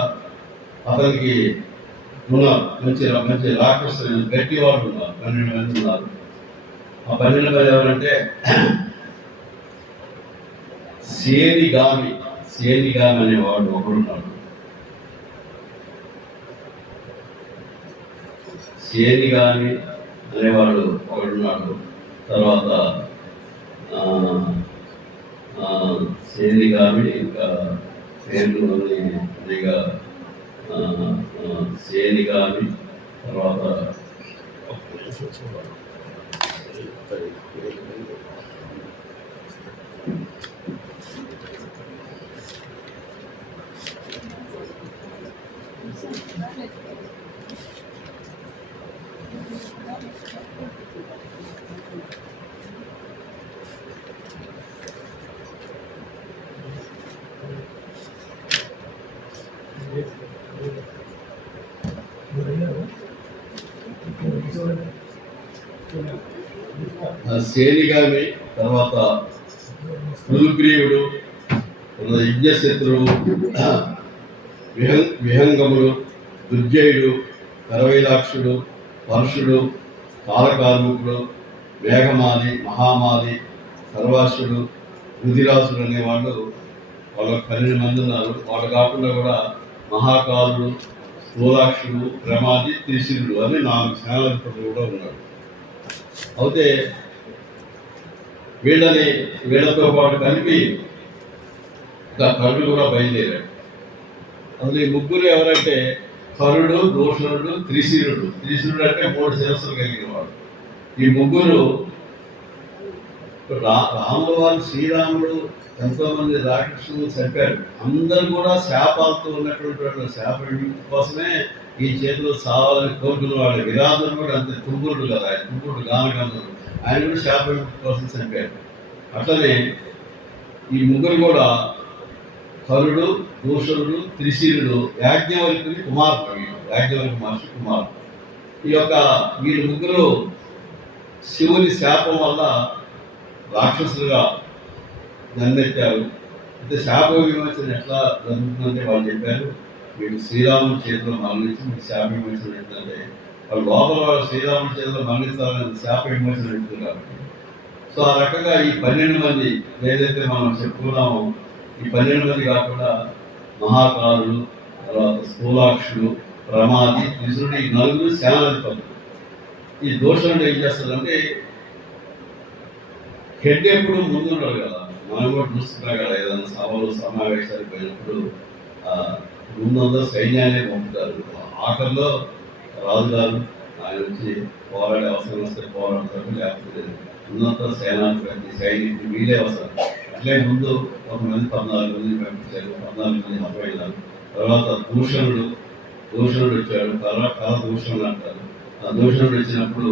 అతనికి ఉన్నారు. మంచి రాక్షసులు, గట్టి వాళ్ళు ఉన్నారు. 12 మంది ఉన్నారు. ఆ 12 మంది ఎవరంటే సేనిగామి అనేవాడు ఒకడున్నాడు. సేనిగామి అనేవాడు ఒకడున్నాడు. తర్వాత సేనిగామి, ఇంకా పేర్లు అనేగా సేనిగామి, తర్వాత సేనిగామి, తర్వాత పృథుగ్రీవుడు, యజ్ఞశత్రువు, విహంగముడు, దుర్జయుడు, కరవైలాక్షుడు, పరుషుడు, కాలకార్ముకుడు, మేఘమాలి, మహామాలి, సర్వాసుడు, రుధిరాసుడు అనేవాళ్ళు వాళ్ళ 12 మంది ఉన్నారు. వాళ్ళు కాకుండా కూడా మహాకాలుడు, స్థూలాక్షుడు, ప్రమాది, త్రిశిరుడు అని 4 సేనాధిపతులు కూడా ఉన్నారు. అయితే వీళ్ళతో పాటు కలిపి కరుడు కూడా బయలుదేరాడు. అసలు ఈ ముగ్గురు ఎవరంటే కరుడు, దూషణుడు, త్రిశిరుడు. త్రిశిరుడు అంటే 3 శిరస్సులు కలిగిన వాడు. ఈ ముగ్గురు రాముల వారు, శ్రీరాముడు ఎంతోమంది రాక్షసులు చంపారు. అందరూ కూడా శాపాలతో ఉన్నటువంటి శాపం కోసమే ఈ చేతిలో సావాలని కోరుకున్న వాళ్ళు. విరాధుడు కూడా అంతే, తుంగురుడు కదా, ఆయన తుంగురుడు గానగంధుడు, ఆయన కూడా శాపం కోసం చంపారు. అట్లనే ఈ ముగ్గురు కూడా కరుడు, దూషణుడు, త్రిశిరుడు యాజ్ఞవల్కుని కుమారుడు. యాజ్ఞవల్క మహర్షి కుమారుడు. వీళ్ళు ముగ్గురు శివుని శాపం వల్ల రాక్షసులుగా జన్మెత్తారు. అయితే శాప విమోచన ఎట్లా జరుగుతుందంటే వాళ్ళు చెప్పారు, వీళ్ళు శ్రీరాముడి చేతిలో మరణించి మీకు శాప విమోచన ఏంటంటే వాళ్ళు లోపల శ్రీరాముడి చేతిలో మరణించాలని శాప విమోచన ఉంటుంది కాబట్టి. సో ఆ రకంగా ఈ 12 మంది ఏదైతే మనం చెప్పుకున్నామో, ఈ 12 మంది కాకుండా మహాకాలుడు, తర్వాత స్థూలాక్షుడు, ప్రమాది, త్రిశుడు, ఈ 4 సేనాధిపతులు. ఈ దోషుడు ఏం చేస్తారంటే హెడ్ ఎప్పుడు ముందున్నాడు కదా, మనం కూడా చూస్తున్నాం కదా, ఏదైనా సభలు సమావేశాలు పోయినప్పుడు ముందందరూ సైన్యాన్ని పంపుతారు. ఆఖరిలో రాజుగారు ఆయన వచ్చి పోరాడే అవసరం వస్తే పోరాడతారు, లేకపోతే ఉన్నత సేనాధిపతి సైనికులు వీలే అవసరం. అట్లే ముందు కొంతమంది 14 మందిని పంపించారు, 14 మంది అపోయినారు. తర్వాత దూషణుడు వచ్చాడు, కళ దూషణుడు అంటారు. ఆ దూషణుడు వచ్చినప్పుడు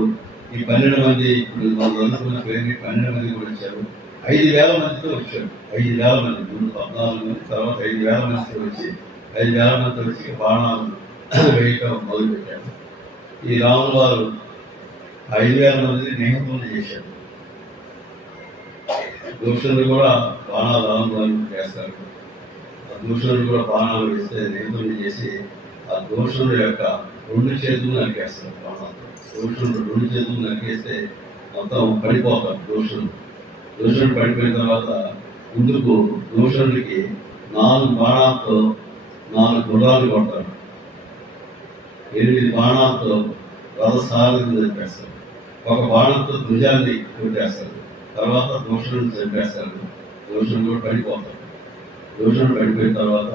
ఈ 12 మంది, ఇప్పుడు మన అనుకున్న పేరు 12 మంది కూడా వచ్చారు. 5,000 మందితో వచ్చాడు. 5,000 మంది, ముందు 14 మంది, తర్వాత 5,000 మందితో వచ్చి 5,000 మందితో వచ్చి బాణాలు వేయటం మొదలుపెట్టాడు. ఈ రాముల వారు 5,000 మందిని నిహతులు చేశాడు. దూషణుడు కూడా బాణాలు రాములు చేస్తారు. ఆ దూషణుడు కూడా బాణాలు వేస్తే నిహతులు చేసి ఆ దూషణుడు యొక్క 2 చేతులు నరికేస్తారు. బాణాలతో దూషణుడు 2 చేతులు నరికేస్తే మొత్తం పడిపోతాడు. దూషణుడు పడిపోయిన తర్వాత ముందుకు దూషణుడికి 4 బాణాలతో 4 గుర్రాలు కొడతాడు. 8 బాణాలతో రథసారథిని చంపేస్తారు. ఒక బాణంతో ధ్వజాన్ని కొట్టేస్తారు. తర్వాత దూషణుడిని చంపేస్తారు. దూషణుడు కూడా పడిపోతాడు. దూషణుడు పడిపోయిన తర్వాత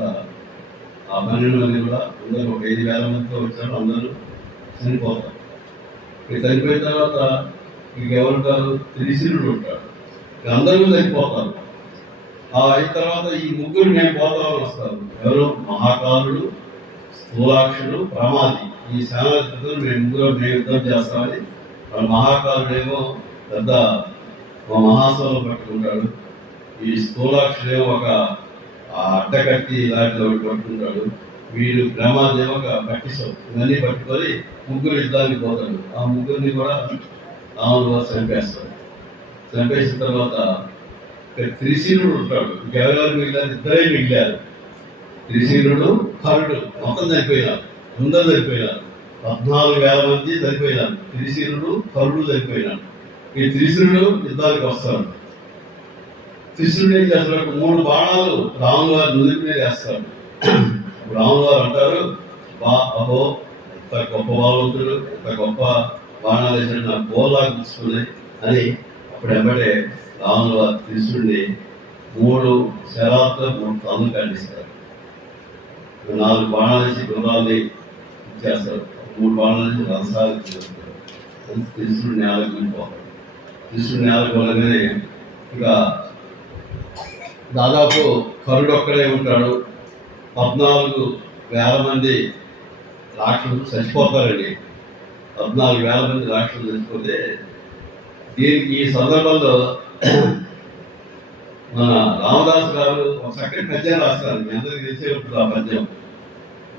ఆ 12 మంది కూడా అందరూ ఒక 5,000 మందితో వచ్చారు, అందరూ చనిపోతారు. చనిపోయిన తర్వాత ఎవరుంటారు? త్రిశిరుడు ఉంటాడు. అందరూ చనిపోతారు. అయిన తర్వాత ఈ ముగ్గురు మేము పోతామని వస్తారు. ఎవరు? మహాకాలుడు, స్థూలాక్షుడు, ప్రమాది. ఈ సేనాధిపతులు మేము యుద్ధం చేస్తామని. వాళ్ళ మహాకాలుడేమో పెద్ద మహాసభలు పట్టుకుంటాడు. ఈ స్థూలాక్షుడేమో ఒక అడ్డకట్టి ఇలాంటి ఒకటి పట్టుకుంటాడు. వీడు ప్రమాదేమో ఒక పట్టిస్తాం. ఇవన్నీ పట్టుకొని ముగ్గురు యుద్ధానికి పోతాడు. ఆ ముగ్గురిని కూడా రాములు వారు చంపేస్తాడు. చంపేసిన తర్వాత త్రిశిరుడు ఉంటాడు. ఇంకెవరెవరు మిగిలారు? 2 మిగిలారు. త్రిశిరుడు, కరుడు. మొత్తం చనిపోయినారు. అందరూ చనిపోయినారు. 14,000 మంది చనిపోయినారు. త్రిశిరుడు, కరుడు చనిపోయినాడు. ఈ త్రిశిరుడు యుద్ధానికి వస్తాడు. కృష్ణుడు ఏం చేస్తాడు, 3 బాణాలు రాముల వారి నుదుటి మీద వేస్తాడు. రాముల వారు అంటారు, అహో ఎంత గొప్ప బలవంతుడు, ఎంత గొప్ప బాణాలు వేసాడు, నాకు బోర్లాగా తీసుకుని అని. అప్పుడు వెంబడే రాముల వారు కృష్ణుడిని 3 శరాలతో 3 తలలు ఖండిస్తారు. 4 బాణాలు వేసి గుర్రాన్ని ఇచ్చేస్తారు, 3 బాణాలు వేసి రథసాలు చేస్తారు. కృష్ణుడు నేలకు వెళ్ళిపోతాడు. కృష్ణుడు నేలకు వెళ్ళగానే ఇక దాదాపు కరుడు ఒక్కడే ఉంటాడు. 14,000 మంది రాక్షసులు చచ్చిపోతారండి. 14,000 మంది రాక్షసులు చచ్చిపోతే దీనికి ఈ సందర్భంలో మన రామదాస్ గారు ఒక చక్కటి పద్యం రాస్తారు. మీ అందరికీ తెలిసే ఉంటుంది ఆ పద్యం.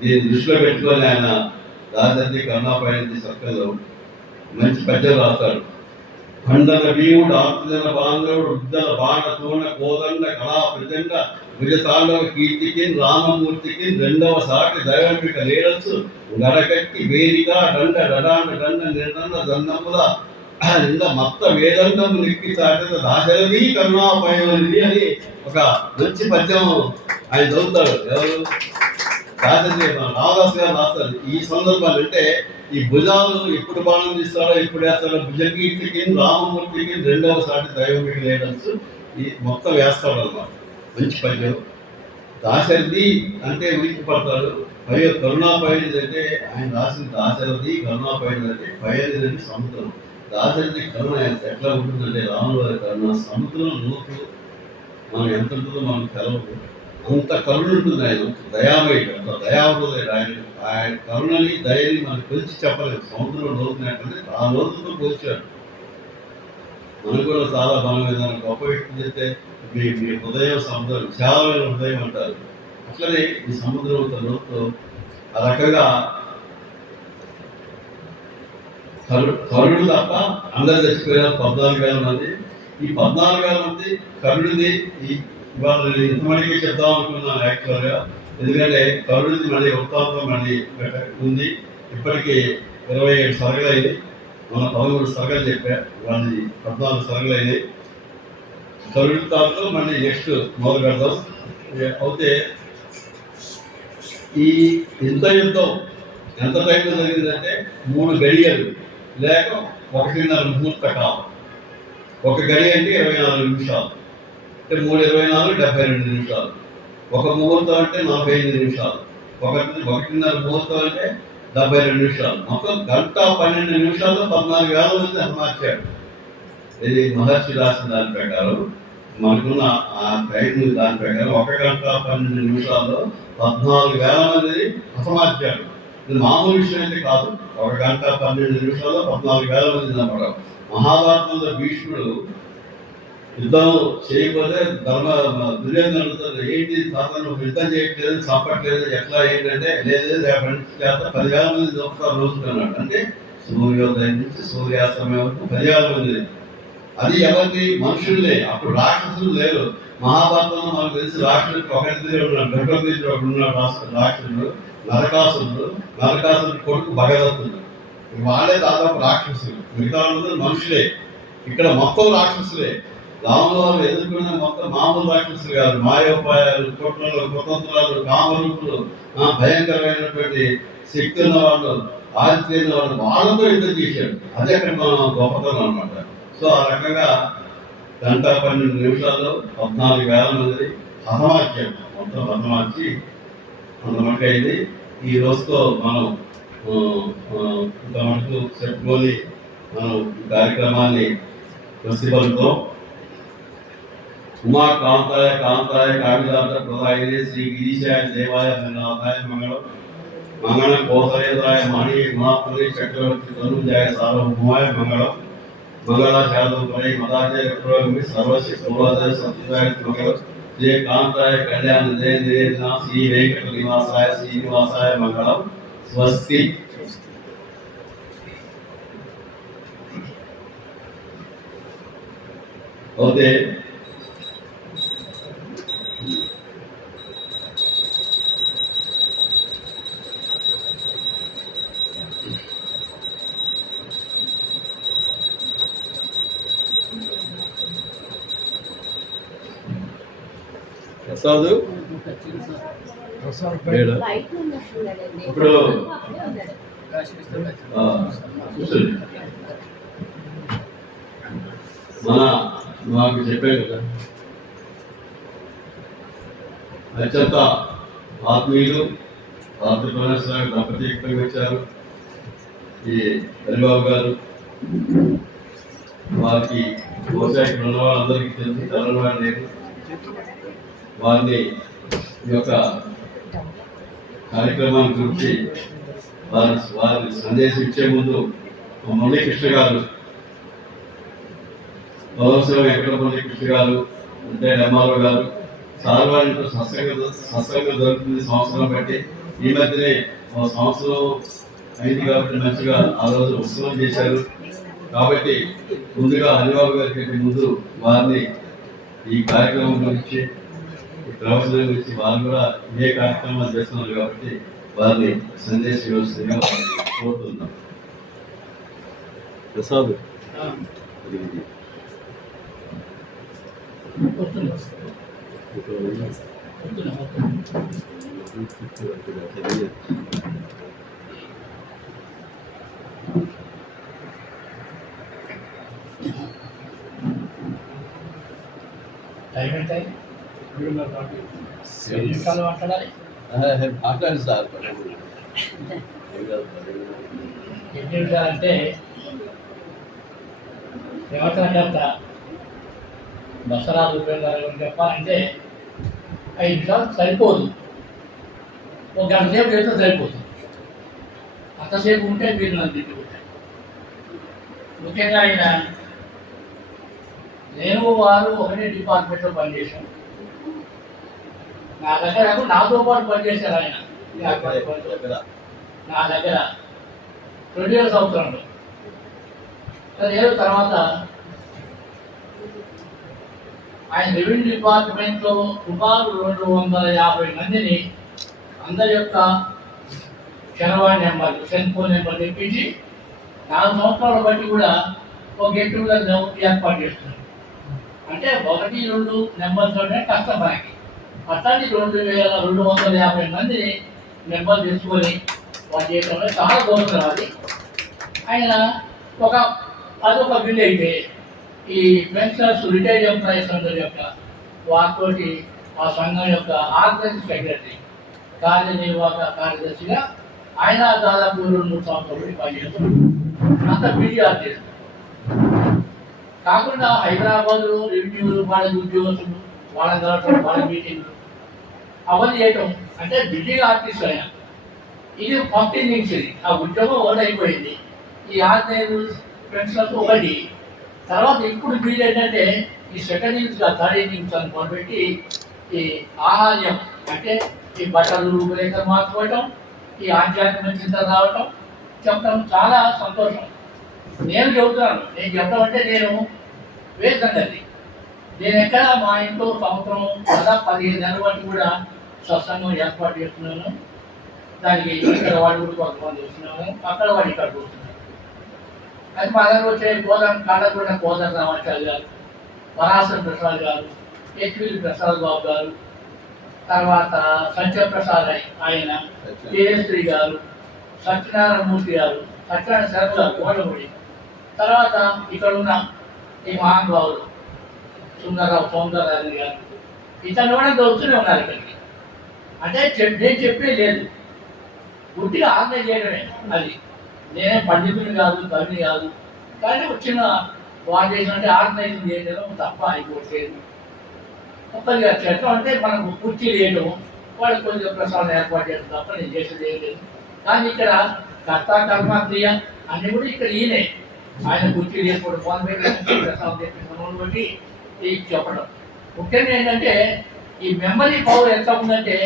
దీన్ని దృష్టిలో పెట్టుకొని ఆయన దాసరి కరుణాపయని సర్కల్లో మంచి పద్యం రాస్తాడు. ఖండన భీముడు ఆత్మజన బాంధవుడు ఉద్దల బాణ తోణ కోదండ కళా ప్రచండ విజతాండవ కీర్తికి రామమూర్తికి 2వ సాటి దైవంపిక లేడచ్చు గడకట్టి వేదిక దండ డడాండ దండ నిర్దండ దండముల నింద మత్త వేదండము నిక్కి చాటిన దాశరథి కరుణాపయోనిధి అని ఒక మంచి పద్యం ఆయన చదువుతాడు. ఎవరు? దాశరథి రామదాస్ గారు రాస్తారు. ఈ సందర్భాలు అంటే ఈ భుజాలు ఎప్పుడు బాణం తీస్తాడో ఎప్పుడు వేస్తాడో, భుజకీర్తికి రామమూర్తికి 2వ సాటి దైవంపిక లేడచ్చు ఈ మొత్తం వేస్తాడు అన్నమాట. మంచి పద్యం. దాశరథి అంటే ఉనికి పడతాడు. కరుణాపయోనిధి అంటే ఆయన రాసిన దాశరథి కరుణాపయోనిధి అంటే పయోనిధి అంటే సముద్రం. దాశరథి కరుణ ఎట్లా ఉంటుందంటే రాముల వారి కరుణ సముద్రం లోతు మనం ఎంత ఉంటుందో మనకు తెలవదు. అంత కరుణ ఉంటుంది ఆయన. దయామయుడు, అంత దయావృతుడు ఆయన. ఆయన కరుణని దయని మనకు కొలిచి చెప్పలేదు. సముద్రంలో లోతునట్టుంటే ఆ లోతుతో పోల్చాడు. మనకు కూడా చాలా బలం ఏదైనా గొప్ప వ్యక్తి చెప్తే మీ హృదయం సముద్రం, విశాలమైన హృదయం అంటారు. అట్లనే ఈ సముద్రం లోతు ఆ రకంగా కరుణుడు తప్ప అందరు చచ్చిపోయారు 14,000 మంది. ఈ 14,000 మంది కరుణుడి ఇవాళ ఇంతమందికి చెప్దాం అనుకున్నాను యాక్చువల్గా. ఎందుకంటే కరుణుడి మళ్ళీ వృత్తాంతం మళ్ళీ ఉంది. ఇప్పటికీ 27 సరగలు అయింది. మన 13 సరగలు చెప్పా, వాళ్ళది 14 సరగలు అయినాయి. కరుణుడితో మళ్ళీ నెక్స్ట్ మొదలు పెడదాం. అయితే ఈ యుద్ధం ఎంత టైంలో జరిగిందంటే 3 గడియలు లేక 1.5 ముహూర్త కాలం. ఒక గడి అంటే 24 నిమిషాలు, అంటే 3 24 72 నిమిషాలు. ఒక ముహూర్తం అంటే 45 నిమిషాలు. 1.5 ముహూర్తం అంటే 72 నిమిషాలు. మొత్తం 1:12 నిమిషాల్లో 14,000 మంది హతమార్చాడు. ఇది మహర్షి రాసిన దాని ప్రకారం, మనకున్న ఆ టైం దాని ప్రకారం 1:12 నిమిషాల్లో 14,000 మందిని హతమార్చాడు. ఇది మామూలు విషయం అయితే కాదు. 1:12 నిమిషాల్లో 14,000 మంది చంపడం. మహాభారతంలో భీష్ముడు యుద్ధం చేయకపోతే దుర్యోధనుడు ఏంటి సాధారణ యుద్ధం చేయట్లేదు, చంపట్లేదు, ఎట్లా ఏంటంటే లేదు రేపటి నుంచి చేస్తా 10,000 మంది చంపుతారు రోజుకున్నాడు. అంటే సూర్యోదయం నుంచి సూర్యాస్తమయం వరకు 10,000 మంది. అది ఎవరికి? మనుషులే. అప్పుడు రాక్షసులు లేరు. మహాభారతంలో మనకు తెలిసి రాక్షసుడు ఒకటి ఉన్నాడు, గర్భవీరుడు ఒకడు ఉన్నాడు. రాక్షసుడు నరకాసుడు కొడుకు భగదత్తుడు. వాళ్ళే దాదాపు రాక్షసులు. మిగతా మనుషులే. ఇక్కడ మొత్తం రాక్షసులే. రాముల వారు ఎదుర్కొన్న మొత్తం మామూలు రాక్షసులు కాదు. మాయోపాయాలు, కుట్రలు, కుతంత్రాలు, కామరూపులు, భయంకరమైనటువంటి శక్తి ఉన్న వాళ్ళు, ఆదిత్య ఉన్న వాళ్ళు, వాళ్ళతో యుద్ధం చేశాడు. అదే అక్కడ మనం గొప్పతనం అనమాట. సో ఆ రకంగా 1:12 నిమిషాల్లో 14,000 మంది హతమార్చాం. మొత్తం హతమార్చి అంతమటుకు అయింది. ఈ రోజుతో మనం ఇంతమటుకు చెప్పుకొని మనం ఈ కార్యక్రమాన్ని ప్రసిద్ధంతో ఉమా కాంతాయ కావిదాంత ప్రదాయిని శ్రీ గిరీశాయ దేవాయ నాథాయ మంగళం మంగళం కోసలేంద్రాయ మణి గుణాపురి చక్రవర్తి తనుజాయ సార్వభౌమాయ మంగళం మంగళాచార్య మదాచార్య పురోగమి సర్వశ్రీ పూర్వాచార్య సత్యవాయ మంగళం శ్రీ కాంతాయ కళ్యాణ జయ శ్రీ వెంకట నివాసాయ శ్రీనివాసాయ మంగళం. స్వస్తి. ఓకే. ప్రసాద్ లేడా? ఇప్పుడు కూర్చోండి. మాకు చెప్పాను కదా, అత్యంత ఆత్మీయులు ఆంధ్రప్రదేశ్ దంపతి వచ్చారు. ఈ హరిబాబు గారు, వారికి బహుశా ఇక్కడ ఉన్న వాళ్ళందరికీ తెలిసి తెలవారు లేదు. వారిని ఈ యొక్క కార్యక్రమాన్ని గురించి వారి సందేశం ఇచ్చే ముందు మురళీకృష్ణ గారు, పదవశివ వెంకట మురళీకృష్ణ గారు, అంటే ఎంఆర్ఓ గారు, సార్ వారితో సత్సంగం జరుగుతుంది సంవత్సరం బట్టి. ఈ మధ్యనే సంవత్సరం అయింది కాబట్టి మంచిగా ఆ రోజు ఉత్సవం చేశారు. కాబట్టి ముందుగా హరిబాబు గారికి ముందు వారిని ఈ కార్యక్రమం గురించి, ఈ ప్రవచనం గురించి, వారు కూడా ఏ కార్యక్రమాలు చేస్తున్నారు కాబట్టి వారిని సందేశం ఇవ్వాల్సిందిగా కోరుతున్నాం. ప్రసాద్ టైం ఎంత నిమిషాలు మాట్లాడాలి. మాట్లాడు సార్. ఎన్ని నిమిషాలంటే ప్రవర్తనకర్త బసరాజు ఉపయోగాలు చెప్పాలంటే 5 నిమిషాలు సరిపోదు, ఒక గంట సేపు చేస్తే సరిపోతుంది. అంతసేపు ఉంటే మీరు నన్ను తిట్టుకుంటారు. ముఖ్యంగా ఆయన నేను వారు ఒకటే డిపార్ట్మెంట్లో పనిచేశాం. నా దగ్గర నాతో పాటు పనిచేశారు ఆయన. నా దగ్గర 20 సంవత్సరంలో. ఏదో తర్వాత ఆయన రెవెన్యూ డిపార్ట్మెంట్లో సుమారు 250 మందిని అందరి యొక్క చరవాణి నెంబర్, సెల్ ఫోన్ నెంబర్ తెప్పించి 4 సంవత్సరాల బట్టి కూడా ఒక గెట్ టుగెదర్ ఏర్పాటు చేస్తున్నారు. అంటే 1, 2 నెంబర్తోనే కష్టం మనకి. అట్లాంటి 2250 మందిని నెంబర్ తెచ్చుకొని వాళ్ళు చేయడంలో చాలా దోషం. అది ఆయన అదొక బిల్ అయితే ఈ పెన్షనర్స్ రిటైర్డ్ ఎంప్లాయీస్ అందరి యొక్క వారితోటి ఆ సంఘం యొక్క ఆర్గనైజింగ్ సెక్రటరీ, కార్యనిర్వాహక కార్యదర్శిగా ఆయన దాదాపు 2-3 సంవత్సరాలు పనిచేస్తున్నారు. అంత బీడీఆర్ చేస్తారు. కాకుండా హైదరాబాద్లో రెవెన్యూ వాళ్ళ ఉద్యోగస్తులు, వాళ్ళ కలెక్టర్, వాళ్ళ మీటింగ్లు అవన్నీ చేయటం అంటే బిల్డింగ్ ఆర్టిస్ట్ అయినా ఇది 15 ఇన్నింగ్స్. ఇది ఆ ఉద్యోగం ఓన్ అయిపోయింది. ఈ ఆర్గనైజ్ పెన్షనర్స్ ఒకటి. తర్వాత ఇప్పుడు బిల్ ఏంటంటే ఈ సెకండ్ ఇన్నింగ్స్, థర్డ్ ఇన్నింగ్స్ అని మొదలుపెట్టి ఈ ఆహార్యం అంటే ఈ బట్టలు రూపురేఖలు మార్చుకోవటం, ఈ ఆధ్యాత్మిక చింతన రావటం చెప్పడం చాలా సంతోషం. నేను చెబుతున్నాను, నేను చెప్పడం అంటే నేను వేరు సంగతి. నేను ఎక్కడ మా ఇంట్లో సంవత్సరం కదా 15 నెలల బట్టి కూడా సత్సంగం ఏర్పాటు చేస్తున్నాను. దానికి ఇక్కడ వాళ్ళు కూడా కొంతమంది వస్తున్నాము, అక్కడ వాళ్ళు ఇక్కడ వస్తున్నారు. అది మా దగ్గర వచ్చే కాళ్ళకూడ కోదండ రామాచార్య గారు, పరాశర ప్రసాద్ గారు, హెచ్విల్ ప్రసాద్ బాబు గారు, తర్వాత సత్యప్రసాద్ ఆయన, తేజశ్రీ గారు, సత్యనారాయణమూర్తి గారు, సత్యనారాయణ శర్మ గారు కోటముడి, తర్వాత ఇక్కడ ఉన్న ఈ మహానుభావులు సుందరరావు సౌందరరాజన్ గారు, ఇతను కూడా వస్తూనే ఉన్నారు ఇక్కడికి. అంటే నేను చెప్పే లేదు, గుడ్డిగా ఆర్గనైజ్ చేయడమే. అది నేనే పండితుని కాదు, కవిని కాదు, కానీ వచ్చిన వాళ్ళు చేసినట్టే ఆర్గనైజింగ్ చేయడం తప్ప అయిపోలేదు. తప్పనిగా చెట్లం అంటే మనకు కుర్చీలు వేయడం, వాళ్ళు కొంచెం ప్రసాదం ఏర్పాటు చేయడం తప్ప నేను చేసేది ఏం లేదు. కానీ ఇక్కడ కర్త కర్మ క్రియ అన్నీ కూడా ఇక్కడ ఈయనే. ఆయన కుర్చీలు వేసుకోవడం, ఫోన్ పెట్టి ప్రసాదం తెప్పించడం బట్టి చెప్పడం. ముఖ్యంగా ఏంటంటే ఈ మెమరీ పవర్ ఎంత ఉందంటే,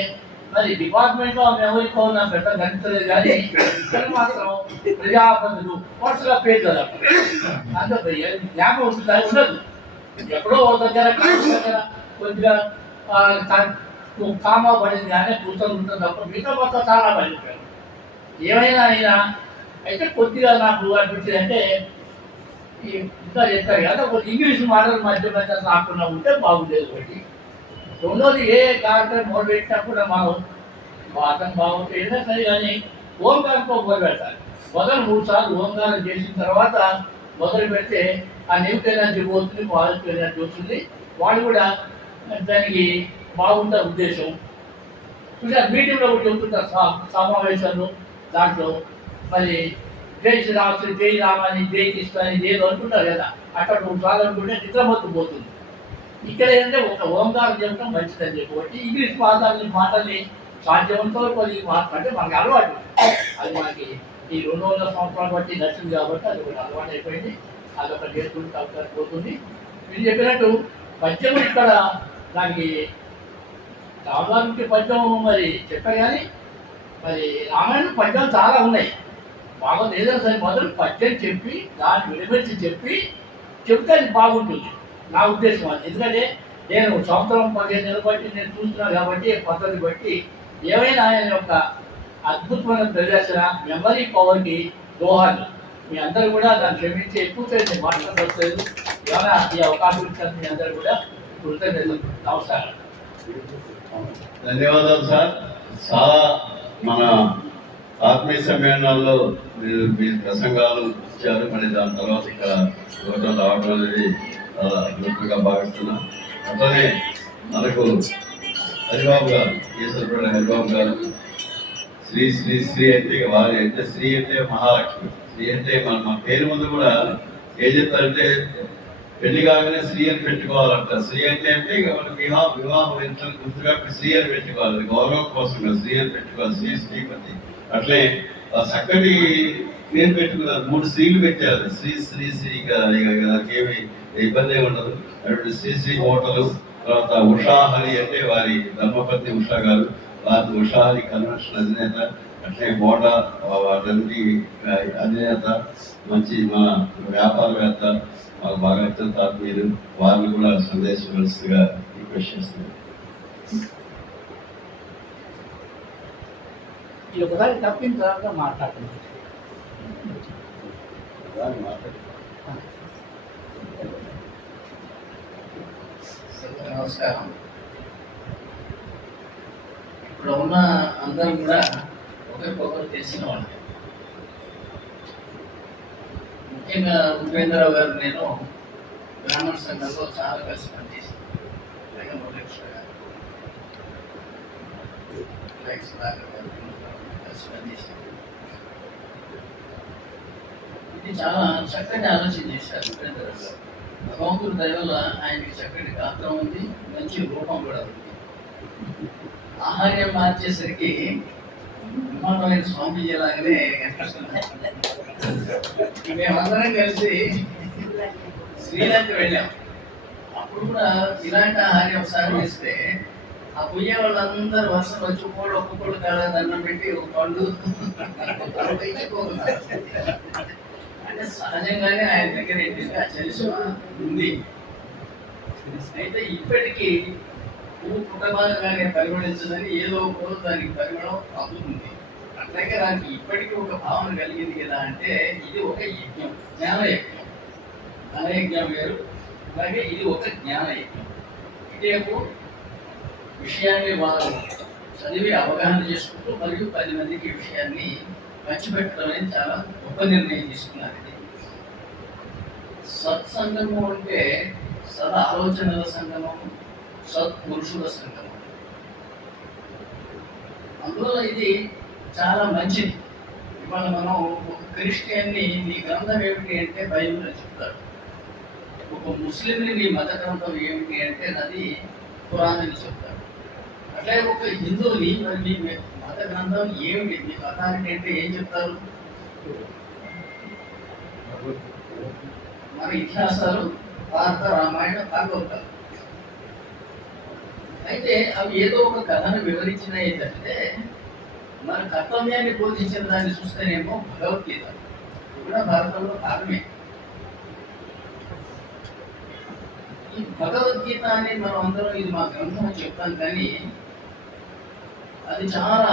మరి డిపార్ట్మెంట్లో ఆ మెమరీ పవర్ నాకు పెద్ద గణించలేదు. కానీ ఇక్కడ మాత్రం ప్రజాపతులు వరుసగా పేరు కదా, అంత జ్ఞాపకం ఉంటుంది, ఉండదు. ఎప్పుడో ఒక దగ్గర కొద్దిగా కామా పడింది కానీ పుస్తకం ఉంటుంది తప్ప మిగతా మొత్తం చాలా పడిపోయారు. ఏమైనా అయినా అయితే కొద్దిగా నాకు అనిపించింది అంటే ఇంకా చెప్తారు కదా, కొంచెం ఇంగ్లీష్ మాటలు మధ్య మధ్య రాకుండా ఉంటే బాగుండేది. ఒకటి రెండోది ఏ కార్యక్రమం మొదలుపెట్టినా కూడా మనం అతను బాగుంటే ఏదైనా సరే కానీ ఓంకారంతో మొదలు పెడతారు. మొదలు 3 సార్లు ఓంకారం చేసిన తర్వాత మొదలు పెడితే ఆ నెగిటివ్ ఎనర్జీ పోతుంది, పాజిటివ్ ఎనర్జీ వస్తుంది. వాళ్ళు కూడా దానికి బాగుంటుంది ఉద్దేశం. చూసారు మీటింగ్లో కూడా చెబుతుంటారు సమావేశాలు, దాంట్లో మరి జై శ్రీరామ్ జై రామాని జై కృష్ణ అని ఏదో అనుకుంటారు కదా, అక్కడ 3 సార్లు అనుకుంటే నిద్రమత్తు పోతుంది. ఇక్కడ ఏంటంటే ఒక ఓంకారం చెప్పడం మంచిదని చెప్పబట్టి ఇంగ్లీష్ మాటల్ని సాధ్యమంతో కొద్ది మాట్లాడితే మనకి అలవాటు. అది మనకి ఈ 200 సంవత్సరాలు బట్టి నచ్చింది కాబట్టి అది ఒకటి అలవాటు అయిపోయింది. అదొక నేర్చుకుంటూ పోతుంది. మీరు చెప్పినట్టు పద్యం ఇక్కడ దానికి రామానికి పద్యం మరి చెప్పారు కానీ మరి రామాయణం పద్యాలు చాలా ఉన్నాయి. బాగుంది ఏదైనా సరే మొదలు పద్యం చెప్పి దాన్ని విడమర్చి చెప్తే అది బాగుంటుంది నా ఉద్దేశం. అది ఎందుకంటే నేను సంవత్సరం 15 నెలలు బట్టి నేను చూస్తున్నాను కాబట్టి పద్ధతి బట్టి ఏమైనా ఆయన యొక్క అద్భుతమైన ప్రదర్శన మెమరీ పవర్కి దోహాలు. మీ అందరూ కూడా దాన్ని క్షమించి ఎక్కువ సేపు మాట్లాడలేదు. ఏమైనా ఈ అవకాశం ఇచ్చారు మీ అందరూ కూడా కృతజ్ఞతలు. నమస్కారం. ధన్యవాదాలు సార్. చాలా మన ఆత్మీయ సమ్మేళనాల్లో మీరు మీ ప్రసంగాలు ఇచ్చారు. మరి దాని తర్వాత ఇక్కడ యువతలు రావడం అనేది చాలా అద్భుతంగా భావిస్తున్నాం. అట్లనే మనకు హరిబాబు గారు, ఈశ్వరపేట హరిబాబు గారు శ్రీ శ్రీ శ్రీ అంటే వారి అంటే శ్రీ అంటే మహాలక్ష్మి, శ్రీ అంటే మన పేరు ముందు కూడా ఏం చెప్తారంటే పెళ్లి కాగానే శ్రీ అని పెట్టుకోవాలంట. శ్రీ అంటే ఇక మనకి వివాహం గుర్తుగా శ్రీ అని పెట్టుకోవాలి, గౌరవం కోసం శ్రీ అని పెట్టుకోవాలి. శ్రీ శ్రీపతి అట్లే చక్కటి పేరు పెట్టుకున్నారు. 3 శ్రీలు పెట్టారు. శ్రీ శ్రీ శ్రీ దానికి ఏమి ఇబ్బంది ఏమి ఉండదు. అటువంటి శ్రీ శ్రీ హోటలు, తర్వాత ఉషాహరి అంటే వారి ధర్మపత్ని ఉషా గారు, వారి ఉషాహరి కన్వెన్షన్ అధినేత, అట్లే బోడా వాటి అధినేత, మంచి మా వ్యాపారవేత్త, మాకు బాగా అత్యంత ఆత్మీయులు, వారిని కూడా సందేశం వలసగా రిక్వెస్ట్ చేస్తున్నారు. ఇది ఒకసారి తప్పిన తర్వాత మాట్లాడుతున్నాను. నమస్కారం. ఇప్పుడు ఉన్న అందరం కూడా ఒకరికొకరు తెలిసిన వాళ్ళు. ముఖ్యంగా ఉపేంద్రరావు గారు నేను బ్రాహ్మణ సంఘంలో చాలా కలిసి పనిచేసాను. కలిసి పనిచేసాను. ఇది చాలా చక్కటి ఆలోచన చేశారు ఉపేంద్రరావు గారు. భగవంతుడి దయ వల్ల ఆయనకి చక్కటి గాత్రం ఉంది, మంచి రూపం కూడా ఉంది. ఆహార్యం మార్చేసరికి విమానమైన స్వామీజీ లాగానే మేమందరం కలిసి శ్రీలంక వెళ్ళాం. అప్పుడు కూడా ఇలాంటి ఆహార్యం ఒకసారి వేస్తే ఆ పొయ్యే వాళ్ళందరూ వర్షం వచ్చి ఒక్కొక్కళ్ళు కాడ దండం పెట్టి ఒక పండు అంటే సహజంగానే ఆయన దగ్గర ఏంటంటే ఆ చరిష్మా ఉంది. అయితే ఇప్పటికీ పువ్వు పుట్టబాగానే పరిమళించదని ఏదో రోజు దానికి పరిమళం అందుతుంది. అట్లాగే దానికి ఇప్పటికీ ఒక భావన కలిగింది కదా అంటే ఇది ఒక యజ్ఞం, జ్ఞానయజ్ఞం. ధనయజ్ఞం వేరు, అలాగే ఇది ఒక జ్ఞానయజ్ఞం. ఇదేపు విషయాన్ని వారు చదివి అవగాహన చేసుకుంటూ మరియు 10 మందికి ఈ విషయాన్ని పంచిపెట్టడం అనేది చాలా గొప్ప నిర్ణయం తీసుకున్నారు. ఇది సత్సంగము అంటే సద ఆలోచనల సంగమము, సత్పురుషుల సంగమం. అందువల్ల ఇది చాలా మంచిది. ఇవాళ మనం ఒక క్రిస్టియన్ని నీ గ్రంథం ఏమిటి అంటే బైబిల్ అని చెప్తాడు. ఒక ముస్లింని నీ మత గ్రంథం ఏమిటి అంటే అది ఖురాన్ అని చెప్తాడు. అట్లే ఒక హిందువుని మరి మీ మత గ్రంథం ఏమిటి, మీ మతానికి అంటే ఏం చెప్తారు? మన ఇతిహాసాలు భారత, రామాయణ, భాగవతాలు. అయితే అవి ఏదో ఒక కథను వివరించినాయి తప్పితే మన కర్తవ్యాన్ని బోధించిన దాన్ని చూస్తేనేమో భగవద్గీత కూడా భారతంలో భాగమే. ఈ భగవద్గీత అనేది మనం అందరం ఇది మా గ్రంథం అని చెప్తాం, కానీ అది చాలా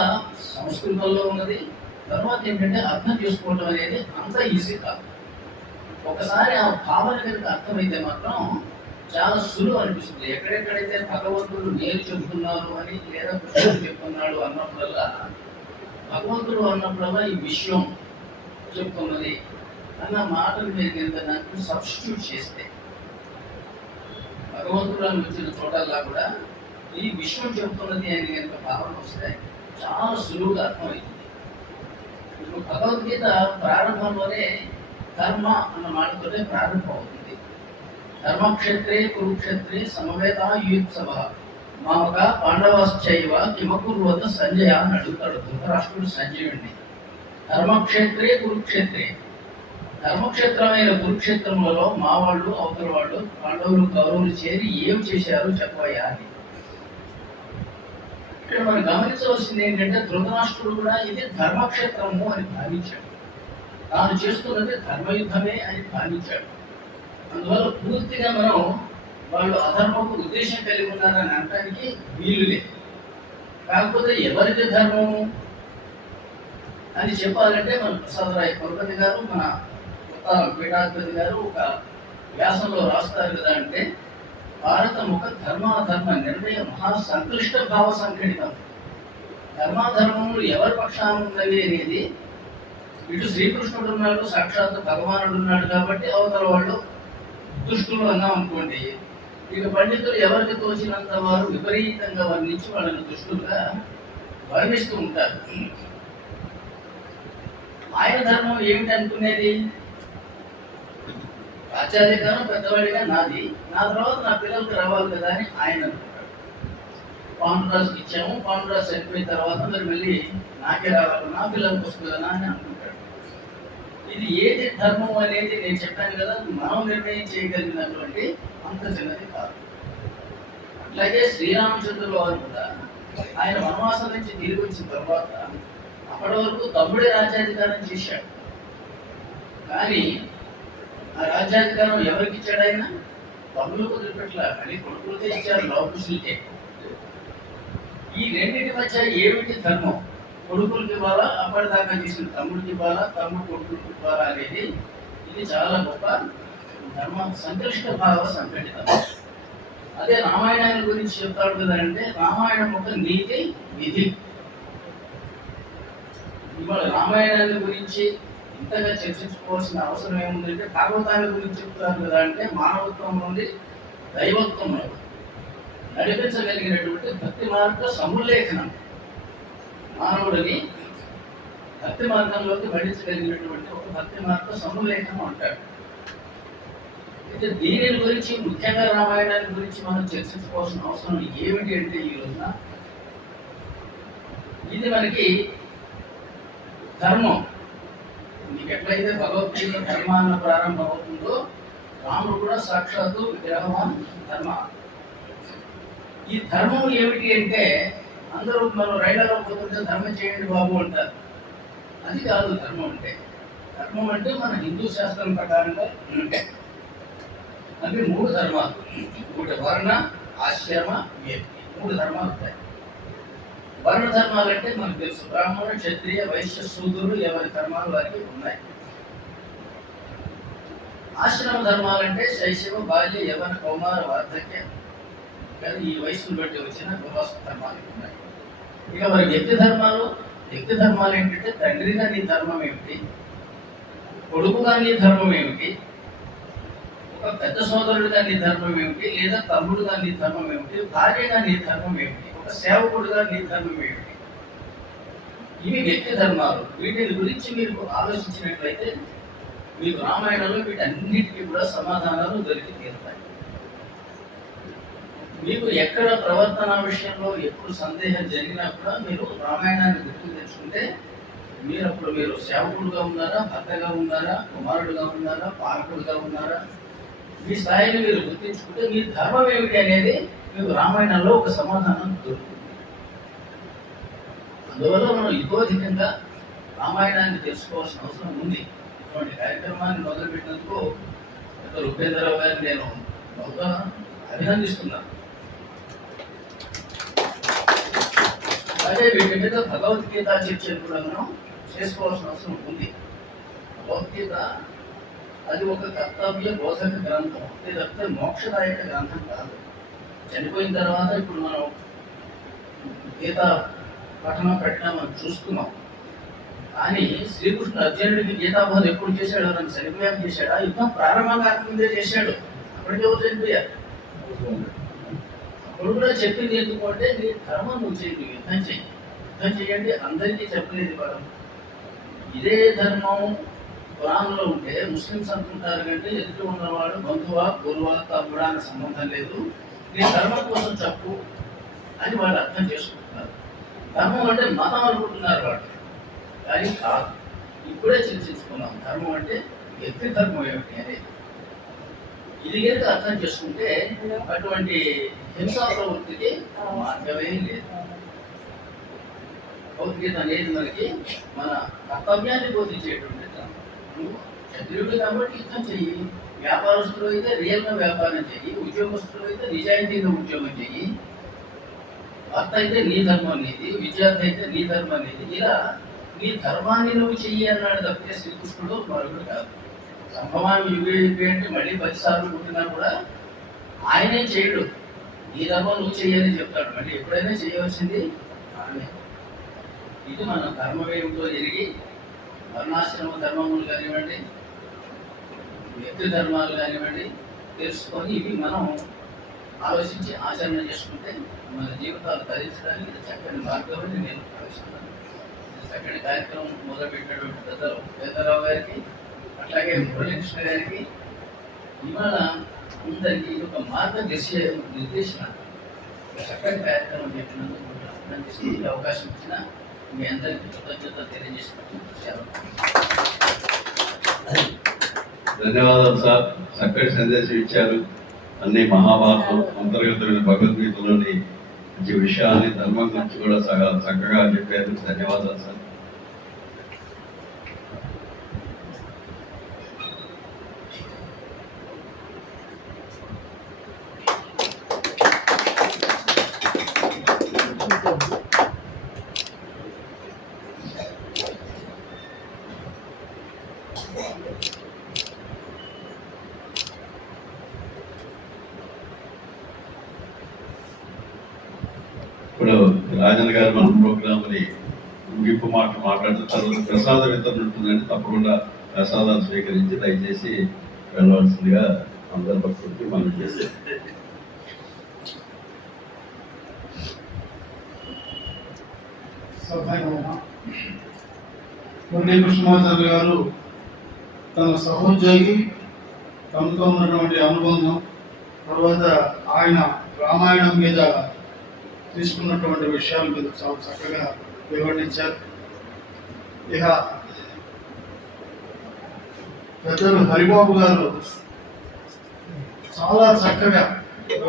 సంస్కృతంలో ఉన్నది. తర్వాత ఏంటంటే అర్థం చేసుకోవడం అనేది అంత ఈజీ కాదు. ఒకసారి ఆ భావన కనుక అర్థమైతే మాత్రం చాలా సులువు అనిపిస్తుంది. ఎక్కడెక్కడైతే భగవంతుడు నేను చెబుతున్నాను అని లేదా కృష్ణుడు చెప్తున్నాడు అన్నప్పుడల్లా, భగవంతుడు అన్నప్పుడల్లా ఈ విశ్వం చెప్తున్నది అన్న మాటలు మీరు కనుక నాకు సబ్స్టిట్యూట్ చేస్తే, భగవంతుడు అని వచ్చిన చోటల్లా కూడా ఈ విశ్వం చెబుతున్నది అని కనుక భావన వస్తే చాలా సులువుగా అర్థమవుతుంది. ఇప్పుడు భగవద్గీత ప్రారంభంలోనే ధర్మ అన్న మాటతోనే ప్రారంభం అవుతుంది. ధర్మక్షేత్రే కురుక్షేత్రే సమవేతాయుత్సవ మామక పాండవశ్చైవ కిమకుర్వత సంజయ అని అడుగుతాడు ధృతరాష్ట్రుడు సంజయుడిని. ధర్మక్షేత్రే కురుక్షేత్రే, ధర్మక్షేత్రమైన కురుక్షేత్రములలో మా వాళ్ళు అవతల వాళ్ళు పాండవులు కౌరవులు చేరి ఏం చేశారు చెప్పయ్యా అని. ఇక్కడ మనం గమనించవలసింది ఏంటంటే ధృతరాష్ట్రుడు కూడా ఇది ధర్మక్షేత్రము అని భావించాడు. తాను చేస్తున్నది ధర్మయుద్ధమే అని భావించాడు. అందువల్ల పూర్తిగా మనం వాళ్ళు అధర్మపు ఉద్దేశం కలిగి ఉన్నారని అనడానికి వీలు లేదు. కాకపోతే ఎవరిది ధర్మము అని చెప్పాలంటే మన ప్రసాదరాయ కులపతి గారు, మన ఉత్తారం పీఠాధిపతి గారు ఒక వ్యాసంలో రాస్తారు కదా, అంటే భారతముఖ ధర్మాధర్మ నిర్ణయ మహాసంక్లిష్ట భావ సంఘటితం. ధర్మాధర్మములు ఎవరి పక్షాన ఉన్నవి అనేది, ఇటు శ్రీకృష్ణుడు ఉన్నాడు, సాక్షాత్ భగవానుడు ఉన్నాడు కాబట్టి అవతల వాళ్ళు దుష్టులు అన్నాం అనుకోండి. ఇక పండితులు ఎవరికి తోచినంత వారు విపరీతంగా వర్ణించి వాళ్ళని దుష్టులుగా వర్ణిస్తూ ఉంటారు. ఆయన ధర్మం ఏమిటి అనుకునేది, రాజ్యాధికారం పెద్దవాడిగా నాది, నా తర్వాత నా పిల్లలకి రావాలి కదా అని ఆయన అనుకుంటాడు. పాండురాజుకి ఇచ్చాము, పాండురాజు చనిపోయిన తర్వాత మరి మళ్ళీ నాకే రావాలి, నా పిల్లలకి వస్తుంది కదా అని అనుకుంటాడు. ఇది ఏది ధర్మం అనేది నేను చెప్పాను కదా, మనం నిర్ణయం చేయగలిగినటువంటి అంత చిన్నది కాదు. అట్లాగే శ్రీరామచంద్రుల వారు కూడా ఆయన వనవాసం నుంచి తిరిగి వచ్చిన తర్వాత అప్పటి వరకు తమ్ముడే రాజ్యాధికారం చేశాడు. కానీ ఆ రాజ్యాధికారం ఎవరికి ఇచ్చాడు ఆయన? తమ్ములకు వదిలిపెట్టలా, కానీ కొడుకులకే ఇచ్చారు, లవకుశులకే. ఈ రెండింటి మధ్య ఏమిటి ధర్మం? కొడుకులకి ఇవ్వాలా, అప్పటిదాకా చేసిన తమ్ముడికి ఇవ్వాలా, తమ్ముడు కొడుకులకి ఇవ్వాలా అనేది ఇది చాలా గొప్ప ధర్మ సంక్లిష్ట భావ సంఘటితం. అదే రామాయణాన్ని గురించి చెప్తాడు కదా, అంటే రామాయణం ఒక నీతి విధి. ఇవాళ రామాయణాన్ని గురించి ఇంతగా చర్చించుకోవాల్సిన అవసరం ఏముందంటే, భాగవతాన్ని గురించి చెప్తారు కదా, అంటే మానవత్వం నుండి దైవత్వం నడిపించగలిగినటువంటి భక్తి మార్గ సముల్లేఖనం, మానవుడిని భక్తి మార్గంలోకి మళ్లించగలిగినటువంటి ఒక భక్తి మార్గ సముల్లేఖనం అంటాడు. అయితే దీని గురించి ముఖ్యంగా రామాయణాన్ని గురించి మనం చర్చించుకోవాల్సిన అవసరం ఏమిటి అంటే, ఈ రోజున ఇది మనకి ధర్మం. మీకు ఎట్లయితే భగవద్గీత ధర్మాన్న ప్రారంభం అవుతుందో, రాముడు కూడా సాక్షాత్తు విగ్రహవాన్ ధర్మ. ఈ ధర్మం ఏమిటి అంటే, అందరూ మనం రైళ్లలో పోతుంటే ధర్మం చేయండి బాబు అంటారు. అది కాదు ధర్మం అంటే. ధర్మం అంటే మన హిందూ శాస్త్రం ప్రకారంగా అంటే 3 ధర్మాలు. ఒకటి వర్ణ, ఆశ్రమ, వ్యక్తి. 3 ధర్మాలు ఉంటాయి. వర్ణ ధర్మాలు అంటే మనకు తెలుసు, బ్రాహ్మణ, క్షత్రియ, వైశ్య, శూద్రులు ఎవరి ధర్మాలు వారికి ఉన్నాయి. ఆశ్రమ ధర్మాలు అంటే శైశవ, బాల్య, యవన, కౌమార, వార్ధక్య, ఈ వయసును బట్టి వచ్చిన గృహస్థ ధర్మాలు ఉన్నాయి. ఇక మరి వ్యక్తి ధర్మాలు ఏంటంటే, తండ్రిగా నీ ధర్మం ఏమిటి, కొడుకుగా నీ ధర్మం ఏమిటి, ఒక పెద్ద సోదరుడిగా నీ ధర్మం ఏమిటి, లేదా తమ్ముడుగా నీ ధర్మం ఏమిటి, భార్యగా నీ ధర్మం ఏమిటి, ఒక సేవకుడుగా నీ ధర్మం ఏమిటి. ఇవి వ్యక్తి ధర్మాలు. వీటి గురించి మీరు ఆలోచించినట్లయితే మీకు రామాయణంలో వీటన్నిటికీ కూడా సమాధానాలు దొరికి తీరుతాయి. మీకు ఎక్కడ ప్రవర్తన విషయంలో ఎప్పుడు సందేహం జరిగినా కూడా మీరు రామాయణాన్ని గుర్తు తెచ్చుకుంటే, మీరు సేవకుడుగా ఉన్నారా, భర్తగా ఉన్నారా, కుమారుడుగా ఉన్నారా, పాలకుడుగా ఉన్నారా, మీ స్థాయిని మీరు గుర్తించుకుంటే మీ ధర్మం ఏమిటి అనేది మీకు రామాయణంలో ఒక సమాధానం దొరుకుతుంది. అందువల్ల మనం ఇతోధికంగా రామాయణాన్ని తెలుసుకోవాల్సిన అవసరం ఉంది. ఇటువంటి కార్యక్రమాన్ని మొదలుపెట్టినందుకు ఉపేంద్రరావు గారిని నేను బహుగా అభినందిస్తున్నాను. అదే వీటి మీద భగవద్గీత చర్చలు కూడా మనం చేసుకోవాల్సిన అవసరం ఉంది. భగవద్గీత అది ఒక కర్తవ్య బోధక గ్రంథం, అది తప్పితే మోక్షదాయక గ్రంథం కాదు. చనిపోయిన తర్వాత ఇప్పుడు మనం గీత పఠనం పెట్టడం మనం చూస్తున్నాం. కానీ శ్రీకృష్ణుడు అర్జునుడికి గీతాబోధ ఎప్పుడు చేశాడు? నన్ను చనిపోయాక చేశాడా? యుద్ధం ప్రారంభం కాకముందే చేశాడు. అప్పటికే చనిపోయారు. అప్పుడు కూడా చెప్పింది ఎందుకు అంటే, నీ ధర్మం నువ్వు చేయి, యుద్ధం చెయ్యి, యుద్ధం చేయండి అందరికీ చెప్పలేదు పదం. ఇదే ధర్మం పురాణంలో ఉంటే ముస్లిమ్స్ అనుకుంటారు కంటే ఎదుటి ఉన్నవాడు బంధువా గురువా తమ్ముడా అనే సంబంధం లేదు, నీ ధర్మం కోసం చెప్పు అని వాళ్ళు అర్థం చేసుకుంటున్నారు. ధర్మం అంటే మతం అనుకుంటున్నారు వాళ్ళు, కానీ కాదు. ఇప్పుడే చర్చించుకున్నాం ధర్మం అంటే వ్యక్తి ధర్మం ఏమిటి అనేది. ఇది కనుక అర్థం చేసుకుంటే అటువంటి హింసా ప్రవృత్తికి మార్గమే లేదు. భౌతికత అనేది మనకి మన కర్తవ్యాన్ని బోధించేటువంటి క్షత్రియుడు కాబట్టి యుద్ధం చెయ్యి, వ్యాపారస్తులు అయితే రియల్గా వ్యాపారం చెయ్యి, ఉద్యోగస్తులు అయితే నిజాయితీగా ఉద్యోగం చెయ్యి, భర్త అయితే నీ ధర్మం అనేది, విద్యార్థి అయితే నీ ధర్మం అనేది. ఇలా నీ ధర్మాన్ని నువ్వు చెయ్యి అన్నాడు తప్పితే శ్రీకృష్ణుడు మరొకటి కాదు. సంభవాన్ని యుగి అంటే మళ్ళీ 10 సార్లు పుట్టినా కూడా ఆయనే చేయడు. నీ ధర్మం నువ్వు చెయ్యని చెప్తాడు. మళ్ళీ ఎప్పుడైనా చేయవలసింది ఆయనే. ఇది మన ధర్మం ఏమిటో జరిగి వర్ణాశ్రమ ధర్మములు కానివ్వండి, వ్యక్తి ధర్మాలు కానివ్వండి తెలుసుకొని ఇవి మనం ఆలోచించి ఆచరణ చేసుకుంటే మన జీవితాలు ధరించడానికి ఇది చక్కని మార్గం అని నేను భావిస్తున్నాను. చక్కని కార్యక్రమం మొదలుపెట్టినటువంటి పెద్దలు వేదరావు గారికి, అట్లాగే మురళీకృష్ణ గారికి, ఇవాళ అందరికీ ఒక నిర్దేశన చక్కని కార్యక్రమం చెప్పినందుకు అభినందిస్తూ ఈ అవకాశం ఇచ్చిన మీ అందరికీ కృతజ్ఞత తెలియజేస్తున్నాను. ధన్యవాదాలు సార్. చక్కటి సందేశం ఇచ్చారు. అన్ని మహాభారతం అంతర్గతమైన భగవద్గీతలోని మంచి విషయాన్ని ధర్మం గురించి కూడా చక్కగా చెప్పారు. ధన్యవాదాలు సార్. ఇప్పుడు రాజన్ గారు మన ప్రోగ్రామ్ని ముగింపు మాట్లాడుతూ తర్వాత ప్రసాద వితరణ ఉంటుందండి. తప్పకుండా ప్రసాదాలు స్వీకరించి దయచేసి వెళ్ళవలసిందిగా అందరి భక్తులకి మనం చేసే మురళీకృష్ణమాచార్య గారు తన సహోద్యోగి తనతో ఉన్నటువంటి అనుబంధం, తర్వాత ఆయన రామాయణం మీద తీసుకున్నటువంటి విషయాల మీద చాలా చక్కగా వివరించారు. ఇక పెద్దలు హరిబాబు గారు చాలా చక్కగా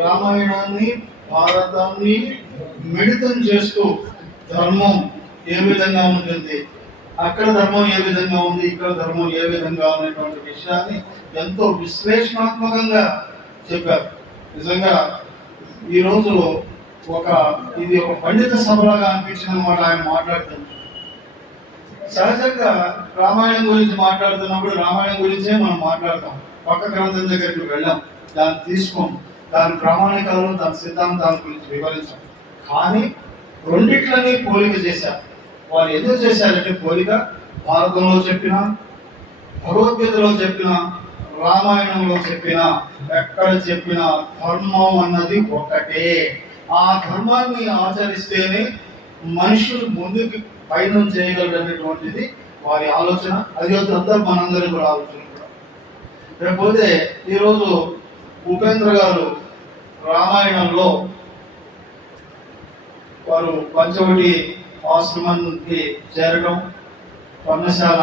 రామాయణాన్ని భారతాన్ని మిళితం చేస్తూ ధర్మం ఏ విధంగా ఉంటుంది, అక్కడ ధర్మం ఏ విధంగా ఉంది, ఇక్కడ ధర్మం ఏ విధంగా ఉన్నటువంటి విషయాన్ని ఎంతో విశ్లేషణాత్మకంగా చెప్పారు. నిజంగా ఈరోజు ఇది ఒక పండిత సభలాగా అనిపించింది అన్నమాట. ఆయన మాట్లాడుతుంది సహజంగా రామాయణం గురించి మాట్లాడుతున్నప్పుడు రామాయణం గురించే మనం మాట్లాడతాం. పక్క గ్రంథం దగ్గరికి వెళ్ళాం, దాన్ని తీసుకోం, దాని ప్రామాణికాలు దాని సిద్ధాంతాల గురించి వివరించాం. కానీ రెండిట్లని పోలిక చేశారు. వారు ఎందుకు చేశారంటే పోలిక భారతంలో చెప్పిన, భగవద్గీతలో చెప్పిన, రామాయణంలో చెప్పిన, ఎక్కడ చెప్పిన ధర్మం అన్నది ఒకటే. ఆ ధర్మాన్ని ఆచరిస్తేనే మనుషులు ముందుకు పయనం చేయగలరనేటువంటిది వారి ఆలోచన. అది అంతా మనందరి కూడా ఆలోచన కూడా. లేకపోతే ఈరోజు ఉపేంద్ర గారు రామాయణంలో వారు పంచవటి ఆశ్రమానికి చేరడం, పర్ణశాల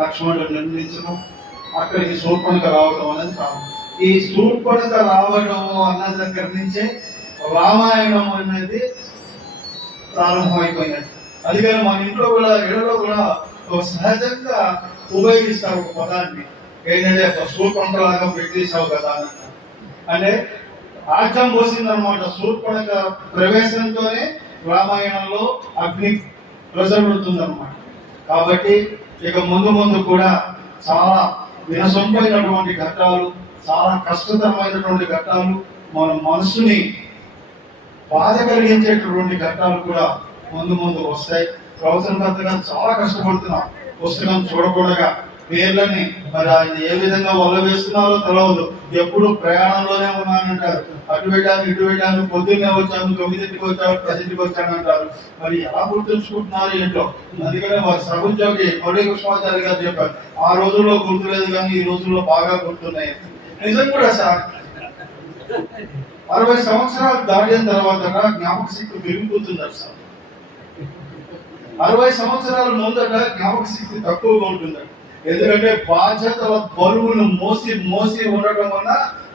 లక్ష్మణుడు నిర్మించడం, అక్కడికి శూర్పణఖ రావడం అనేది కారణం. ఈ శూర్పణఖ రావడం అన్న దగ్గర నుంచే రామాయణం అనేది ప్రారంభమైపోయినట్టు. అందుకని మన ఇంట్లో కూడా ఇళ్ళలో కూడా ఒక సహజంగా ఉపయోగిస్తారు ఒక పదాన్ని, ఏంటంటే ఒక శూర్పణఖలాగా పెట్టేసావు కదా అని. అంటే ఆజ్యం పోసిందనమాట. శూర్పణఖ ప్రవేశంతోనే రామాయణంలో అగ్ని ప్రజ్వలుతుందన్నమాట. కాబట్టి ఇక ముందు ముందు కూడా చాలా వినసొంపైనటువంటి ఘట్టాలు, చాలా కష్టతరమైనటువంటి ఘట్టాలు, మన మనసుని బాధ కలిగించేటటువంటి ఘట్టాలు కూడా ముందు ముందు వస్తాయి. ప్రవచనకర్తగా చాలా కష్టపడుతున్నాం పుస్తకం చూడకూడగా. పేర్లని మరి ఆయన ఏ విధంగా వల్ల వేస్తున్నారో తెలియదు. ఎప్పుడు ప్రయాణంలోనే ఉన్నానంటారు. అటు వెళ్ళాను ఇటు వెళ్ళాను, పొద్దున్నే వచ్చాను, 9ంటికి వచ్చాను, 10ంటికి వచ్చాను అంటారు. మరి ఎలా గుర్తుంచుకుంటున్నారు ఏంటో. అందుకనే వారి సహోద్యోగి మొదటి కృష్ణాచార్య గారు చెప్పారు, ఆ రోజుల్లో గుర్తులేదు కానీ ఈ రోజుల్లో బాగా గుర్తున్నాయి. నిజం కూడా సార్. 60 సంవత్సరాలు దాటిన తర్వాత జ్ఞాపక శక్తి పెరిగిపోతున్నారు సార్. 60 సంవత్సరాల ముందట జ్ఞాపక శక్తి తక్కువగా ఉంటుందండి. ఎందుకంటే బాధ్యతల బరువును మోసి మోసి ఉండటం వల్ల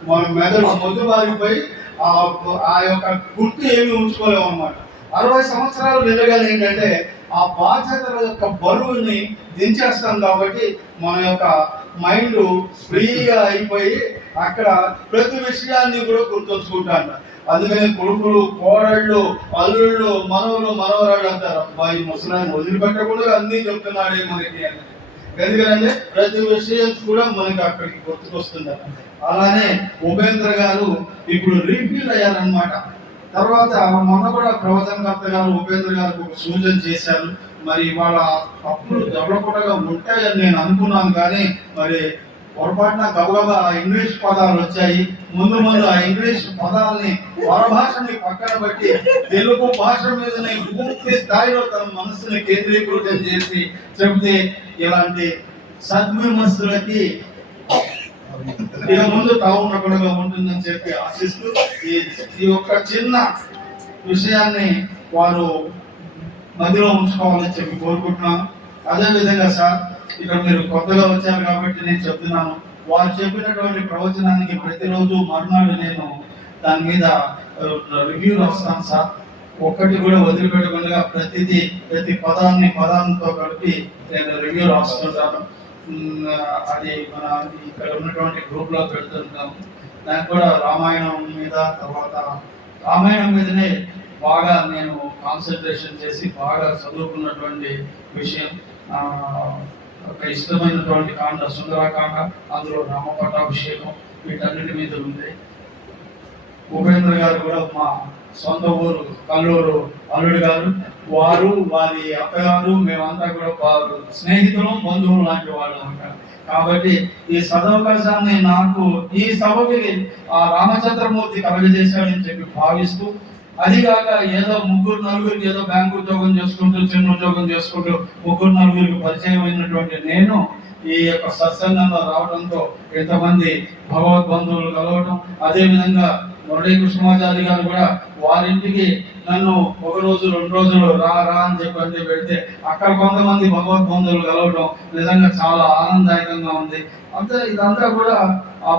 మన మెదడు మొద్దుబారిపోయి ఆ యొక్క గుర్తు ఏమి ఉంచుకోలేము అన్నమాట. 60 సంవత్సరాలు నిలగాలి ఏంటంటే ఆ బాధ్యతల యొక్క బరువుని దించేస్తాం కాబట్టి మన యొక్క మైండ్ ఫ్రీగా అయిపోయి అక్కడ ప్రతి విషయాన్ని కూడా గుర్తుంచుకుంటాను. అందుకని కొడుకులు, కోడళ్ళు, అల్లుళ్ళు, మనవలు, మనవరాళ్ళు అంటారు, అబ్బాయి ముసలాన్ని వదిలిపెట్టకుండా అన్నీ చెప్తున్నాడే మనకి అని. ఎందుకంటే ప్రతి విషయం కూడా మనకి అక్కడికి గుర్తుకొస్తుంది. అలానే ఉపేంద్ర గారు ఇప్పుడు రీఫీల్ అయ్యారనమాట. తర్వాత మొన్న కూడా ప్రవచనకర్త గారు ఉపేంద్ర గారికి ఒక సూచన చేశారు. మరి వాళ్ళ తప్పులు దొరకకుండా ఉంటాయని నేను అనుకున్నాను, కానీ మరి పొరపాటున గబగబా ఇంగ్లీష్ పదాలు వచ్చాయి. ముందు ముందు ఆ ఇంగ్లీష్ పదాలని పరభాషని పక్కన పెట్టి తెలుగు భాష మీదనే పూర్తి స్థాయిలో తన మనసుని కేంద్రీకృతం చేసి చెబితే ఇలాంటి సద్విమర్శలకి ఇక ముందు తావు ఉండకుండా ఉంటుందని చెప్పి ఆశిస్తూ ఈ యొక్క చిన్న విషయాన్ని వారు మధ్యలో ఉంచుకోవాలని చెప్పి కోరుకుంటున్నాను. అదేవిధంగా సార్, ఇక్కడ మీరు కొత్తగా వచ్చారు కాబట్టి నేను చెప్తున్నాను, వారు చెప్పినటువంటి ప్రవచనానికి ప్రతిరోజు మరునాడు నేను దాని మీద రివ్యూ రాస్తాను సార్. ఒక్కటి కూడా వదిలిపెట్టకుండా ప్రతి పదాంతో కలిపి నేను రివ్యూ రాస్తుంటాను. అది మన ఇక్కడ ఉన్నటువంటి గ్రూప్లో పెడుతుంటాము. దానికి కూడా రామాయణం మీద, తర్వాత రామాయణం మీదనే బాగా నేను కాన్సన్ట్రేషన్ చేసి బాగా చదువుకున్నటువంటి విషయం. ఒక ఇష్టమైనటువంటి కాండ సుందరకాండ, అందులో రామ పట్టాభిషేకం, వీటన్నిటి మీద ఉంది. ఉపేంద్ర గారు కూడా మా సొంత ఊరు కల్లూరు అల్లుడు గారు, వారు వారి అత్తగారు మేమంతా కూడా వారు స్నేహితులు, బంధువులు లాంటి వాళ్ళు అంటారు. కాబట్టి ఈ సదవకాశాన్ని నాకు ఈ సభకి ఆ రామచంద్రమూర్తి కలగజేశాడని చెప్పి భావిస్తూ, అదిగాక ఏదో ముగ్గురు నలుగురికి ఏదో బ్యాంకు ఉద్యోగం చేసుకుంటూ, చిన్న ఉద్యోగం చేసుకుంటూ ముగ్గురు నలుగురికి పరిచయం అయినటువంటి నేను ఈ యొక్క సత్సంగంలో రావడంతో ఎంతమంది భగవద్బంధువులు కలవడం, అదేవిధంగా మురళీ కృష్ణమాచారి గారు కూడా వారింటికి నన్ను 1 రోజు 2 రోజులు రా అని చెప్పి పెడితే అక్కడ కొంతమంది భగవద్బంధువులు కలవడం నిజంగా చాలా ఆనందదాయకంగా ఉంది. ఇదంతా కూడా ఆ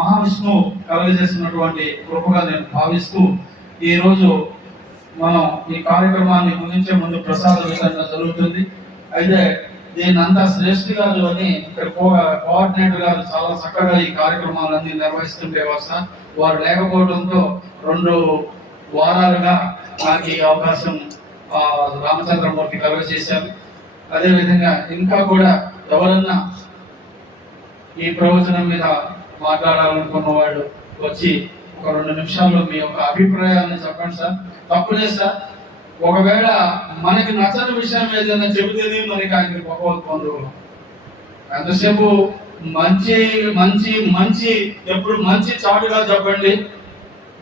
మహావిష్ణువు కలుగజేసినటువంటి కృపగా నేను భావిస్తూ, ఈరోజు మనం ఈ కార్యక్రమాన్ని ముగించే ముందు ప్రసాద వితరణ జరుగుతుంది. అయితే దీన్నంతా శ్రేష్ఠి గారు అని ఇక్కడ కోఆర్డినేటర్ గారు చాలా చక్కగా ఈ కార్యక్రమాలన్నీ నిర్వహిస్తుంటే వారు లేకపోవడంతో 2 వారాలుగా నాకు ఈ అవకాశం రామచంద్రమూర్తి కలుగజేశారు. అదేవిధంగా ఇంకా కూడా ఎవరన్నా ఈ ప్రవచనం మీద మాట్లాడాలనుకున్న వాళ్ళు వచ్చి ఒక 2 నిమిషాల్లో మీ యొక్క అభిప్రాయాన్ని చెప్పండి సార్. తప్పులేదు సార్, ఒకవేళ మనకి నచ్చని విషయం ఏదైనా చెబితేనే మనకి ఆయనకి భగవత్ బంధువులు. ఎంతసేపు మంచి మంచి మంచి ఎప్పుడు మంచి చాటుగా చెప్పండి,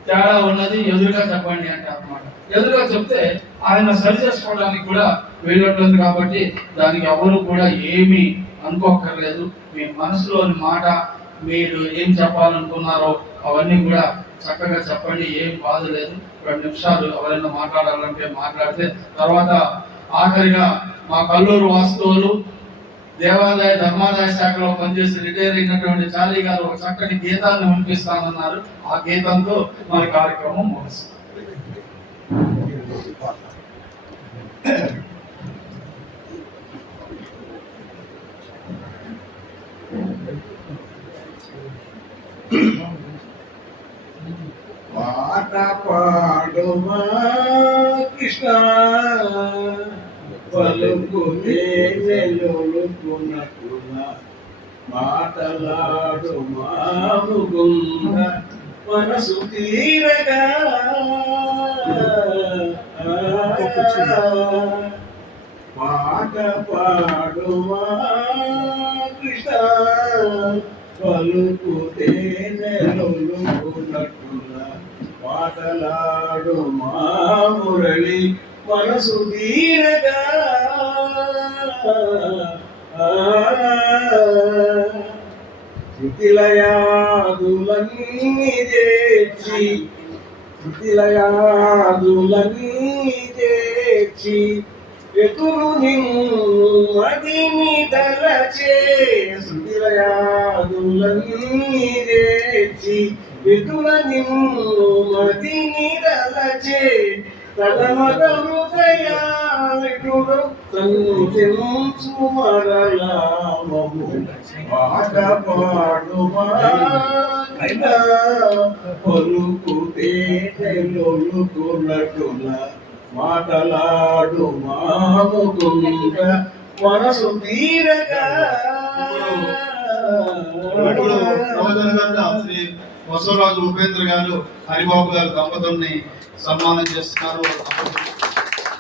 తేడా ఉన్నది ఎదురుగా చెప్పండి అంటే అన్నమాట. ఎదురుగా చెప్తే ఆయన సరి చేసుకోవడానికి కూడా వీలుంటుంది. కాబట్టి దానికి ఎవరు కూడా ఏమీ అనుకోక్కర్లేదు. మీ మనసులోని మాట, మీరు ఏం చెప్పాలనుకున్నారో అవన్నీ కూడా చక్కగా చెప్పండి, ఏం బాధ లేదు. 2 నిమిషాలు ఎవరైనా మాట్లాడాలంటే మాట్లాడితే, తర్వాత ఆఖరిగా మా కల్లూరు వాస్తవులు దేవాదాయ ధర్మాదాయ శాఖలో పనిచేసి రిటైర్ అయినటువంటి చాలీ గారు ఒక చక్కటి గీతాన్ని వినిపిస్తానన్నారు. ఆ గీతంతో మన కార్యక్రమం ముగిస్తుంది. పాట పాడుమా కృష్ణ, పలుకు నెలుకునకున మాటలాడు మాముగుంద మనసు తీరగా పాట పాడుమా కృష్ణ పలుకుతే నెలొలుకున్నట్టుగా మాటలాడు మా మురళి మనసు తీరగా శృతిలయాదులన్నీ చేర్చి ఎతులు నిన్ను మదిని తలచే శృతిలయాదులన్నీ చేర్చి ఎతుల నిన్ను మదిని తలచే తలమద హృదయాలిటుడు సంచెంచు మరలామము పాట పాడుమా పలుకుతే నెలొలుకున్నట్టుల మాటలాడు మాముకుంద మనసు తీరగా ఇప్పుడు ప్రవచన కర్త శ్రీ బసవరాజు ఉపేంద్ర గారు హరిబాబు గారు దంపతుల్ని సన్మానం చేస్తున్నారు.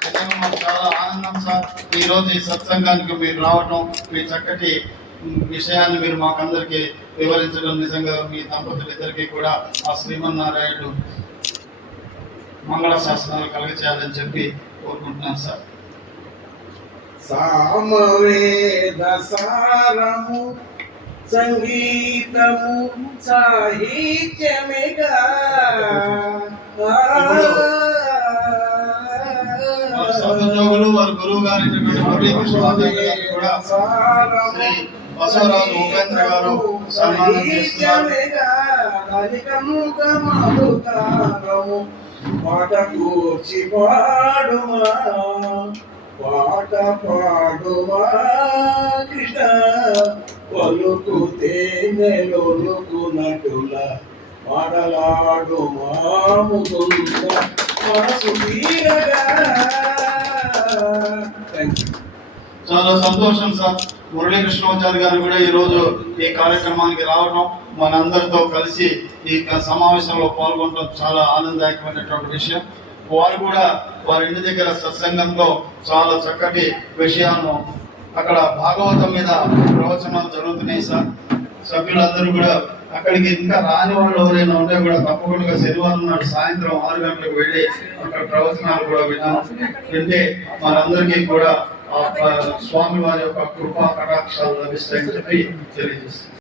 నిజంగా మాకు చాలా ఆనందం సార్, ఈ రోజు ఈ సత్సంగానికి మీరు రావటం, మీ చక్కటి విషయాన్ని మీరు మాకందరికి వివరించడం నిజంగా మీ దంపతులిద్దరికీ కూడా ఆ శ్రీమన్నారాయణుడు మంగళ శాసనాలు కలగచేయాలని చెప్పి కోరుకుంటున్నాను సార్. సామవేద సారము సంగీతము సాహిత్యమిగా సద్యోగులు వారి గురువు గారైనటువంటి మురళీ కృష్ణమాచార్య గారిని కూడా శ్రీ బసవరాజు ఉపేంద్ర గారు సన్మానం చేస్తున్నారు. పాట కూర్చి పాడుమా పాట పాడుమా కృష్ణ పలుకుతే నెలొలుకున్నట్టుల పాడలాడు మాముకుంద మనసు తీరగా. చాలా సంతోషం సార్. మురళీ కృష్ణమాచార్య గారు కూడా ఈ రోజు ఈ కార్యక్రమానికి రావడం, మనందరితో కలిసి ఈ సమావేశంలో పాల్గొనడం చాలా ఆనందదాయకమైనటువంటి విషయం. వారు కూడా వారి ఇంటి దగ్గర సత్సంగంలో చాలా చక్కటి విషయాలను అక్కడ భాగవతం మీద ప్రవచనాలు జరుగుతున్నాయి సార్. సభ్యులందరూ కూడా అక్కడికి ఇంకా రాని వాళ్ళు ఎవరైనా ఉంటే కూడా తప్పకుండా శనివారం నాడు సాయంత్రం 6 గంటలకు వెళ్ళి అక్కడ ప్రవచనాలు కూడా వింటే మనందరికీ కూడా స్వామి వారి యొక్క కృపా కటాక్షాలు లభిస్తాయని చెప్పి తెలియజేస్తుంది.